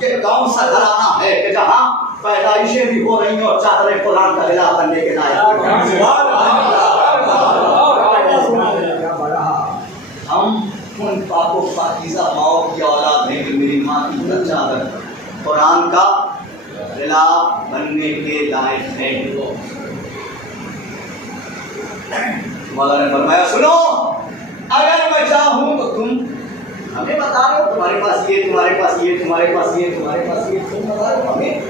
یہ کون سا گھرانہ ہے کہ جہاں پیدائشیں بھی ہو رہی ہیں اور چادریں قرآن کا خلاف بننے کے لائق ہیں. ہم ان پاک و پاکیزہ ماؤں کی اولاد ہیں کہ میری ماں کی ہر چادر قرآن کا خلاف بننے کے لائق ہے. مولا نے فرمایا سنو, اگر میں چاہوں تو تم ہمیں بتا رہے ہو تمہارے پاس یہ, تمہارے پاس یہ, تمہارے پاس یہ, تمہارے پاس یہ, تم بتا رہے ہو ہمیں.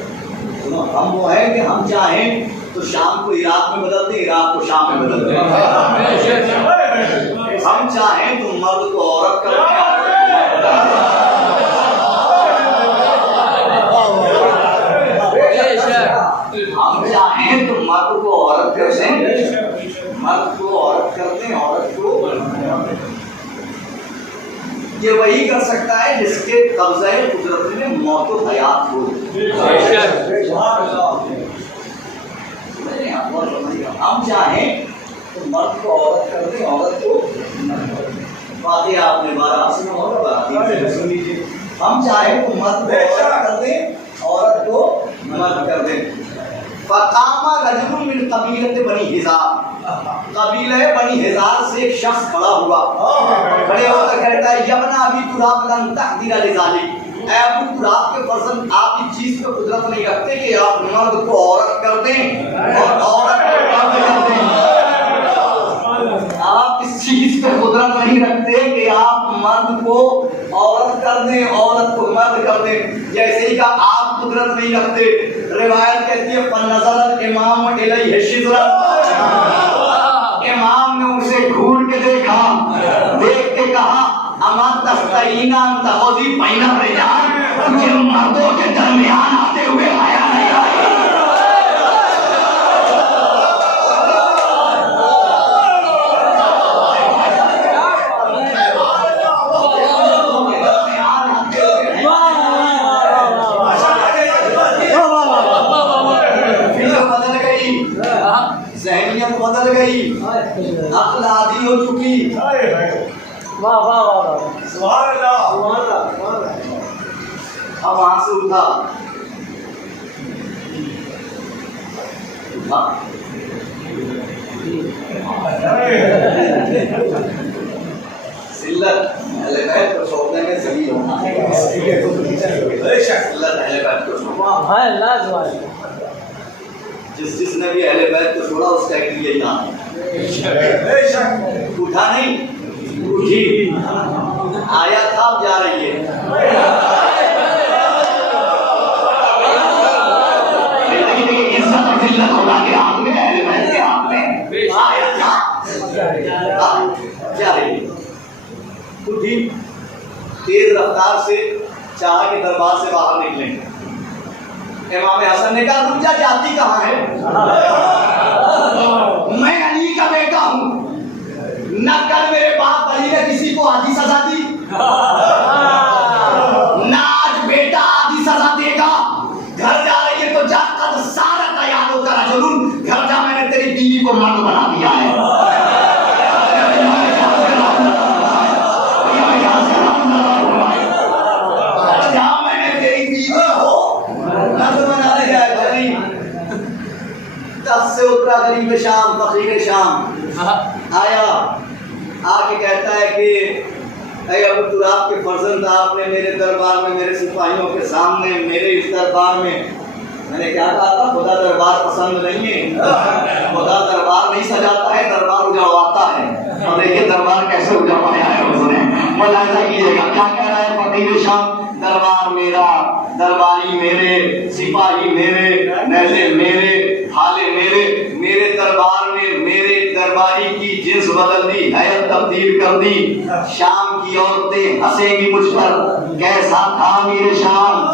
سنو, ہم وہ ہیں کہ ہم چاہیں تو شام کو عراق میں بدل دیں, عراق کو شام میں بدل دیں. ہم چاہیں تو مرد کو عورت کر دیں. ہم چاہیں تو مرد کو عورت کر دیں, مرد کو عورت کر دیں, عورت کو. یہ وہی کر سکتا ہے جس کے قبضہ قدرت میں موت و حیات ہو. ہم چاہیں تو مرد کو عورت کر دیں, عورت کو واقعہ آپ نے 12 سنا ہوگا. ہم چاہیں تو مرد کو عورت کر دیں, عورت کو مرد کر دیں. فقام رجل من قبیلۃ بنی حذار, قبیلہ بنی حذار سے ایک شخص کھڑا ہوا. کھڑے ہو کر کہتا ہے یبن ابی تراب لن تقدر لذالک, اے ابو تراب کے فرزند آپ اس چیز پہ قدرت نہیں رکھتے کہ آپ مرد کو عورت کر دیں اور عورت کو مرد کر دیں. آپ اس چیز پہ قدرت نہیں رکھتے کہ آپ مرد کو عورت کر دیں, عورت کو مرد کر دیں. جیسے ہی کہ آپ قدرت نہیں رکھتے, روایت کہتی ہے فنظر الامام الیہ شذرا, امام نے اسے گھور کے دیکھا, دیکھ کے کہا اما تستعین ان تغضی بین الرجال, تجھے مردوں کے درمیان آتے ہوئے حیا نہیں آئی. ذہنیت بدل گئی, عقل عادی ہو چکی. واہ واہ واہ, سبحان اللہ. اب وہاں سے اٹھا سلت اہل بیت کو چھوڑنے میں ذلیل ہونا ہے. سلت اہل بیت کو چھوڑنا, جس نے بھی اہل بیت کو چھوڑا اس کا ایک یہی نام ہے. اٹھا نہیں, اٹھی, آیا تھا اب جا رہی ہے. عزت اور ذلت خدا کے ہاتھ میں, اہل بیت کے ہاتھ میں. آیا تھا جا رہی ہے. اٹھی, تیز رفتار سے چاہا کہ دربار سے باہر نکلیں. امام حسن نے کہا رک جا, جاتی کہاں ہے؟ میں علی کا بیٹا ہوں, نہ کل میرے باپ علی نے کسی کو آدھی سزا دی, نہ آج بیٹا آدھی سزا دے گا. گھر جا رہی ہے تو جا, قد سارا تیاروں کا رجل, گھر جا, میں نے تیری بیوی کو مرد بنا دیا ہے. سے اترا غریب شام, فقیر شام, آیا آ کے کہتا ہے کہ اے ابو تراب کے فرزند، آپ نے میرے دربار میں میرے سپاہیوں کے سامنے میرے اس دربار میں نے کیا کہا تھا؟ خدا دربار پسند نہیں ہے، خدا دربار نہیں سجاتا ہے، دربار اجڑواتا ہے۔ اور دیکھیے دربار کیسے اجڑوایا ہے حضور نے، ملاحظہ کیجیے گا کیا کہہ رہا ہے فقیر شام، دربار میرا، درباری میرے، سپاہی میرے، نیزے میرے، بھالے میرے، میرے دربار میں میرے درباری کی جنس بدل دی، حیت تبدیل کر دی۔ شام کی عورتیں ہنسیں گی مجھ پر، کیسا تھا میرے شام،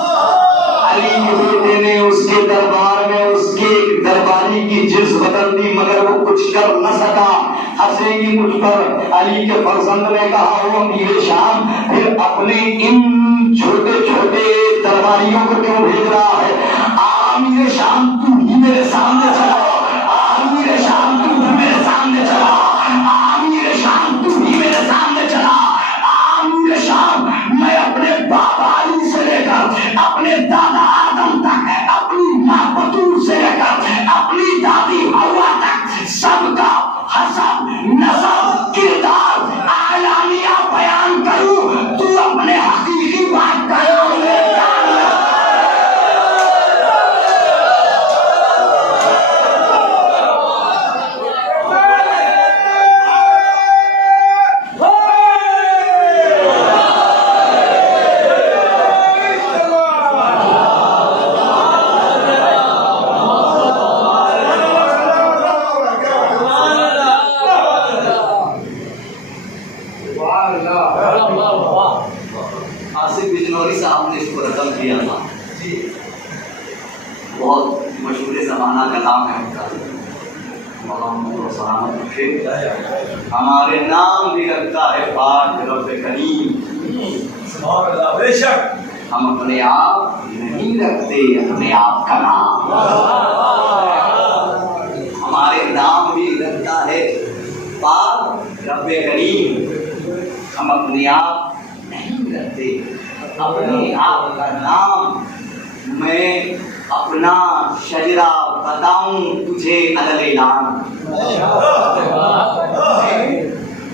علی کے بیٹے نے اس کے دربار میں اس کے درباری کی جنس بدل دی مگر وہ کچھ کر نہ سکا، ہنسیں گی مجھ پر۔ علی کے فرزند نے کہا وہ میرے شام پھر اپنے ان چھوٹے چھوٹے درباریوں کو کیوں بھیج رہا ہے؟ میرے شام تو ہی میرے سامنے چلا، میرے شام تو ہی میرے سامنے چلا، میرے شام تو ہی میرے سامنے چلا، میرے شام میں اپنے بابا علی سے لے کر اپنے دادا آدم تک، اپنی ماں بطول سے لے کر اپنی دادی حوا تک سب کا حسب نسب کردار اعلانیہ بیان کروں، تو اپنے حقیقی بات کا نام لے ہمارے نام بھی رکھتا ہے پاک رب کریم، بے شک ہم اپنے آپ نہیں رکھتے اپنے آپ کا نام، ہمارے نام بھی رکھتا ہے پاک رب کریم، ہم اپنے آپ نہیں رکھتے اپنے آپ کا نام۔ میں اپنا شجرا بتاؤں تجھے عدل اعلان،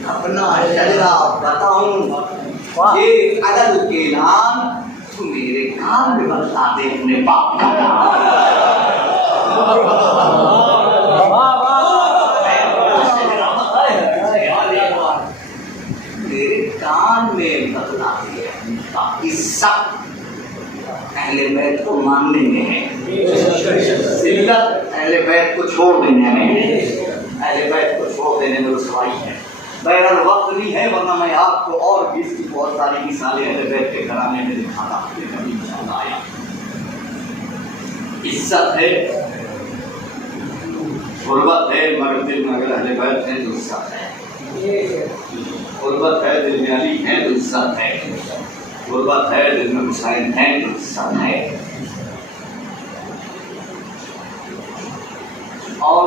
اپنا شجرا بتاؤں یہ عدل کے اعلان، تو میرے کام میں بتا دے اپنے باپ کا نام، میرے کان میں بتلا دے باقی سب اہل بیت کو ماننے میں ہے، ذلت اہل بیت کو چھوڑ دینے میں ہے، اہل بیت کو چھوڑ دینے میں رسوائی ہے۔ بہرحال وقت نہیں ہے ورنہ میں آپ کو اور بھی اس کی بہت ساری مثالیں اہل بیت کے گھرانے میں دکھاتا ہوں، کبھی انشاءاللہ آیا۔ عزت ہے، غربت ہے، مگر دل میں اگر اہل بیت ہے تو عزت ہے، غربت ہے دل میں علی ہے تو عزت ہے، غربت ہے دل میں حسین ہے تو عزت ہے۔ اور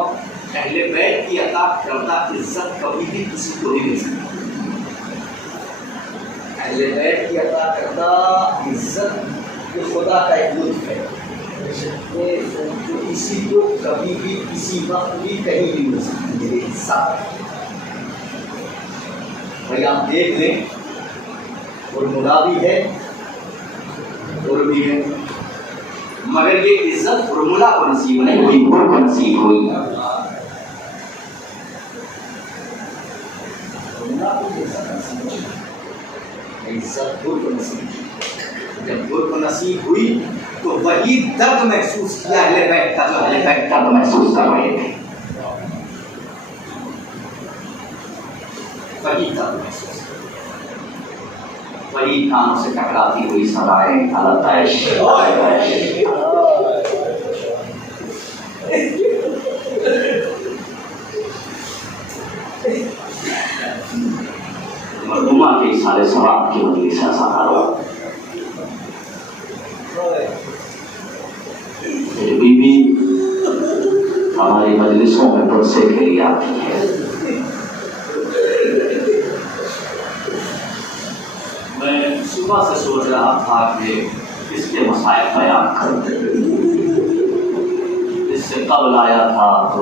اہل بیت کی عطا کردہ عزت کبھی بھی کسی کو نہیں مل سکتی، اہل بیت کی عطا کردہ عزت یہ خدا کا ایک لطف ہے، جو کسی کو کبھی بھی کسی وقت بھی کہیں نہیں مل سکتی، میری عزت بھائی آپ دیکھ لیں، اور ملا بھی ہے اور بھی ہے، مگر یہ عزت فرمولا کو نصیب نہیں ہوئی، گل کو نصیب ہوئی۔ عزت گل کو نصیب ہوئی، جب گل کو نصیب ہوئی تو وہی درد محسوس کیا اہل بیت کا جو اہل بیت درد محسوس کر رہے تھے، وہی درد محسوس، وہی کانوں سے ٹکراتی ہوئی صدائیں التعش مردمہ کے سارے ثواب کی مجلس ایسا کرو، میری بیوی ہماری مجلسوں میں پرسے کے لیے آتی ہے، میں صبح سے سوچ رہا تھا کہ اس کے مسائل بیان کروں، اس سے قبل آیا تھا تو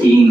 3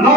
9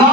9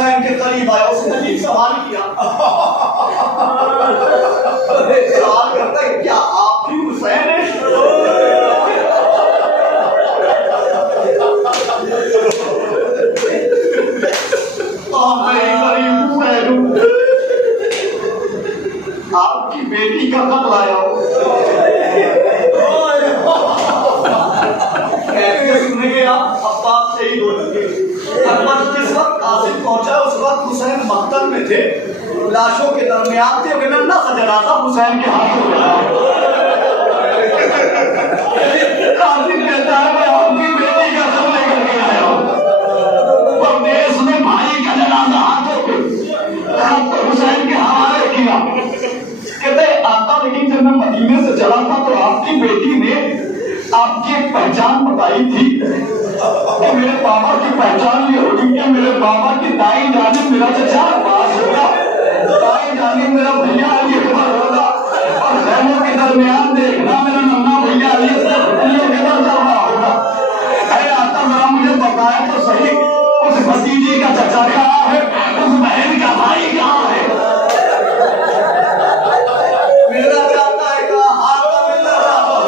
حسین کے قریب آیا، اس نے عجیب سوال کیا، سوال کرتا ہے کیا آپ بھی حسین ہیں؟ آپ کی بیٹی کا خط لایا ہو، سنیں گے آپ عباس شہید ہو چکے، جس وقت قاصد پہنچا اس وقت حسین مقتل میں تھے، لاشوں کے درمیان تھے، ننھا سا جنازہ حسین کے ہاتھ ہو گیا۔ قاصد کہتا ہے میں آپ کی بیٹی کا خط لے کر کے آیا ہوں، پردیس میں بھائی کا جنازہ ہاتھوں پہ، خط تو حسین کے حوالے کیا۔ کہتے ہیں آقا لیکن جب میں مدینے سے چلا تھا تو آپ کی بیٹی نے آپ کی ایک پہچان بتائی تھی کہ میرے بابا کی پہچان یہ ہوگی کہ میرے بابا کی دائیں جانب میرا چچا عباس ہوگا، دائیں جانب میرا بھیا علی اکبر ہوگا، اور خیموں کے درمیان دیکھنا میرا ننھا بھیا علی اکبر کے در چل رہا ہوگا۔ اے آقا ذرا مجھے بتایا تو صحیح اس بھتیجی کا چچا کہاں ہے، اس بہن کا بھائی کہاں ہے؟ میرا چاہتا ہے کہ آپ کا ملنا چاہتا ہوں،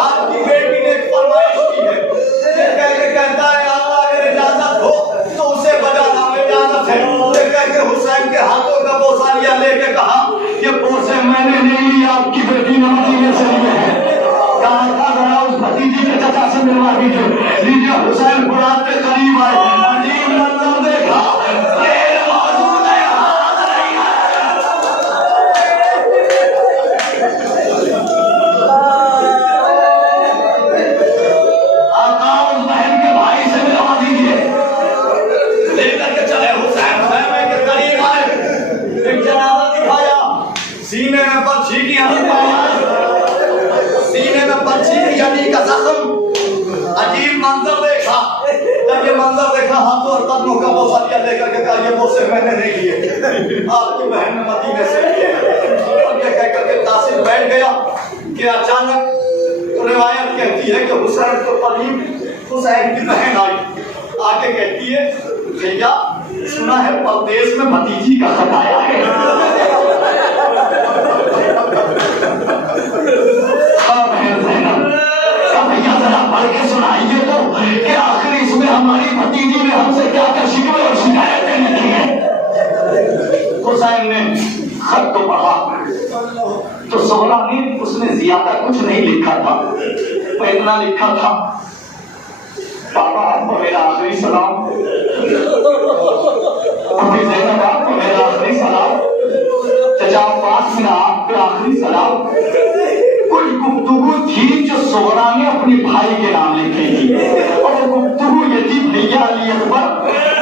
آپ کی بیٹی نے ایک فرمائش کی ہے، یہ کہہ کے کہتا ہے آقا اگر اجازت ہو تو اسے بجانا میں اجازت ہے، یہ کہہ کے حسین کے ہاتھوں کا بوسہ لیا، لے کے کہا یہ بوسے میں نے نہیں لی، آپ کی بیٹی نے مدینے سے لیے ہیں۔ کہا تھا ذرا اس بھتیجی کے چچا سے ملوا دیجیے، لیجیے حسین برات کے قریب آئے، عجیب منظر دیکھا، تیر موجود ہے ہاتھ نہیں ہے۔ آقا اس بہن کے بھائی سے ملوا دیجیے، لے کر کے چلے حسین خیمے کے قریب آئے، ایک جنازہ دکھایا، سینے میں پرچھی کی ہم پایا، سینے میں پرچھی کی علی کا زخم، عجیب منظر دیکھا، جب یہ منظر دیکھا ہاتھوں اور قدموں کا بوسہ لیا، لے کر کے کہا یہ بوسے میں نے نہیں لیے، آپ کی بہن نے مدینے سے لیے۔ اور یہ کہہ کر کے قاصد بیٹھ گیا کہ اچانک روایت کہتی ہے کہ حسین کو قریب حسین کی بہن آئی، آگے کہتی ہے بھیا سنا ہے پردیس میں بھتیجی کا خط آیا ہے۔ بھیا ذرا پڑھ کے سنائیے تو کہ آخر اس میں ہماری بھتیجی نے ہم سے کیا کیا شکوے اور شکایتیں لکھی ہیں۔ حسین نے خط تو پڑھا تو سہرا نے اس نے زیادہ کچھ نہیں لکھا تھا، وہ اتنا لکھا تھا پاپا آپ کو میرا آخری سلام، اپنی زینب آپ کو میرا آخری سلام، چچا عباس میرا آپ کو آخری سلام۔ کوئی گفتگو تھی جو سہرا نے اپنی بھائی کے نام لکھی تھی، اور وہ گفتگو یہ تھی بھیا علی اکبر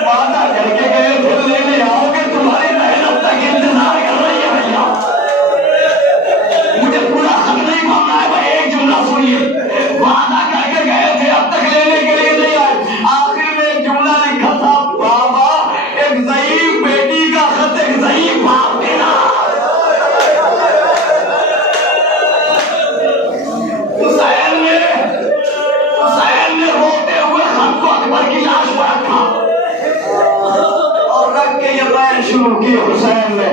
وعدہ کر کے گئے تھے لینے آؤ گے، تمہاری بہن اب تک انتظار کر رہی ہے بھیا۔ مجھے پورا خط نہیں پڑھنا ہے، وہ ایک جملہ سنیے، وعدہ کر کے گئے تھے اب تک لینے کے لیے نہیں آئے، آخر میں ایک جملہ لکھا تھا بابا ایک ضعیف بیٹی کا خط ایک ضعیف باپ کے نام۔ حسین نے روتے ہوئے خط کو اکبر کی لاش پر رکھا اور رکھ کے یہ بیان شروع کی حسین نے،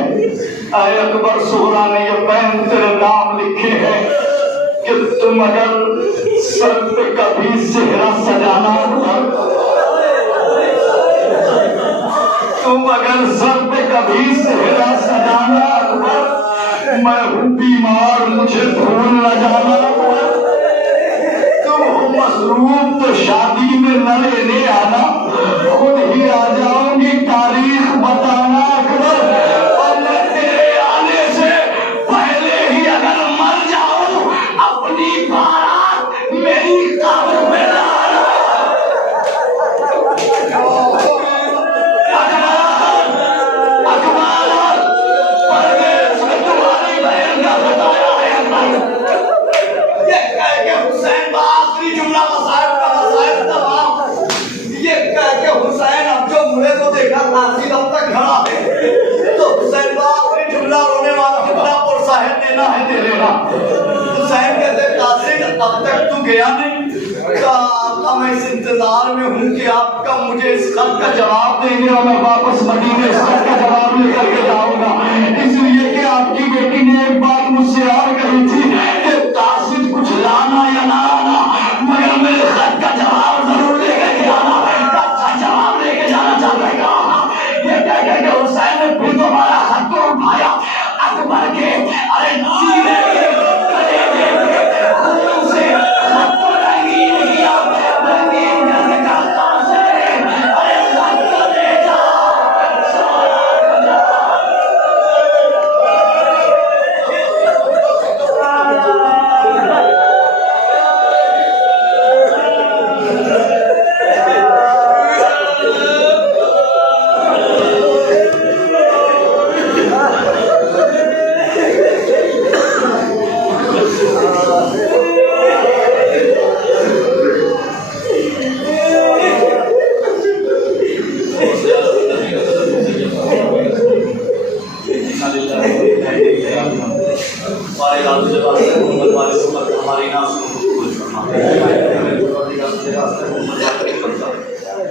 اے اکبر سہرا نے یہ بیان تیرے نام لکھے ہیں کہ تم اگر سر پہ کبھی صحرا سجانا اکبر، تم اگر سر پہ کبھی صحرا سجانا اکبر، میں ہوں بیمار مجھے بھول نہ جانا اکبر، تم ہو مصروف تو شادی میں نہ لینے آنا، خود ہی آ جاؤں گی تاریخ بتانا اکبر، اور میں تیرے آنے سے پہلے ہی اگر مر جاؤں اپنی بارات میری قبر میں نہ آنا۔ اکبر پردیس میں تمہاری بہن کا بتایا ہے اکبر، یہ کہہ کے حسین آخری جملہ مسائب کا مسائب تمام، یہ کہہ کے حسین اب جو مڑے کو دیکھا قاصد اب تک کھڑا ہے تو حسین با آخری جملہ رونے والا جملہ پر صاحب دینا ہے دے لینا۔ حسین کہتے قاصد اب تک تو گیا نہیں، کہا اب میں اس انتظار میں ہوں کہ آپ کا مجھے اس خط کا جواب دیں گے اور میں واپس مدینے اس خط کا جواب لے کر کے جاؤں گا، اس لیے کہ آپ کی بیٹی نے ایک بات مجھ سے اور کہی تھی کہ قاصد کچھ لانا یا نہ لانا مگر میرے خط کا جواب ضرور لے کر کے آنا، اچھا جواب لے کے جانا چاہتا ہے۔ یہ کہہ کر کے حسین نے پھر دوبارہ خط کو اٹھایا، اکبر کے ارے سینے کے کلیجے کے خون سے خط کو رنگین کیا، رنگین کر کے کہا سے ارے خط کو لے جا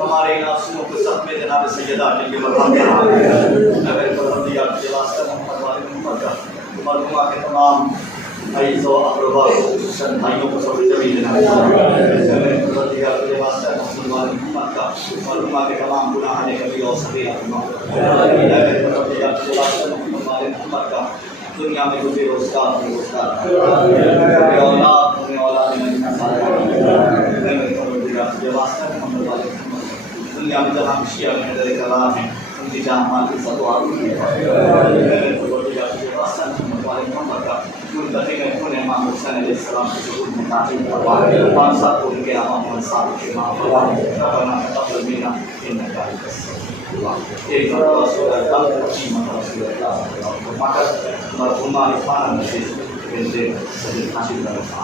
ہمارے ناسوں کو سب میں جناب سیدہ کے برہم مرحومہ کے تمام عزیز و اقربا بھائیوں کو سب جمیل مرحومہ کے تمام گناہ کبھی اور صغیرہ کا دنیا میں جو بے روزگار اولاد ہمیں اولاد دنیا میں جہاں شیعہ میں کلام ہیں ان کی جان مال کی سب امام حسین علیہ السلام کے ظہور میں تعلیم کروانے پانچ سات کو ان کے امام صاحب کے ماں ربنا تقبل منا انک انت السمیع ایک مرتبہ سورہ قلب کی رسول اللہ مگر مرحومہ عرفانہ نشیز بنت سید حاشم رضا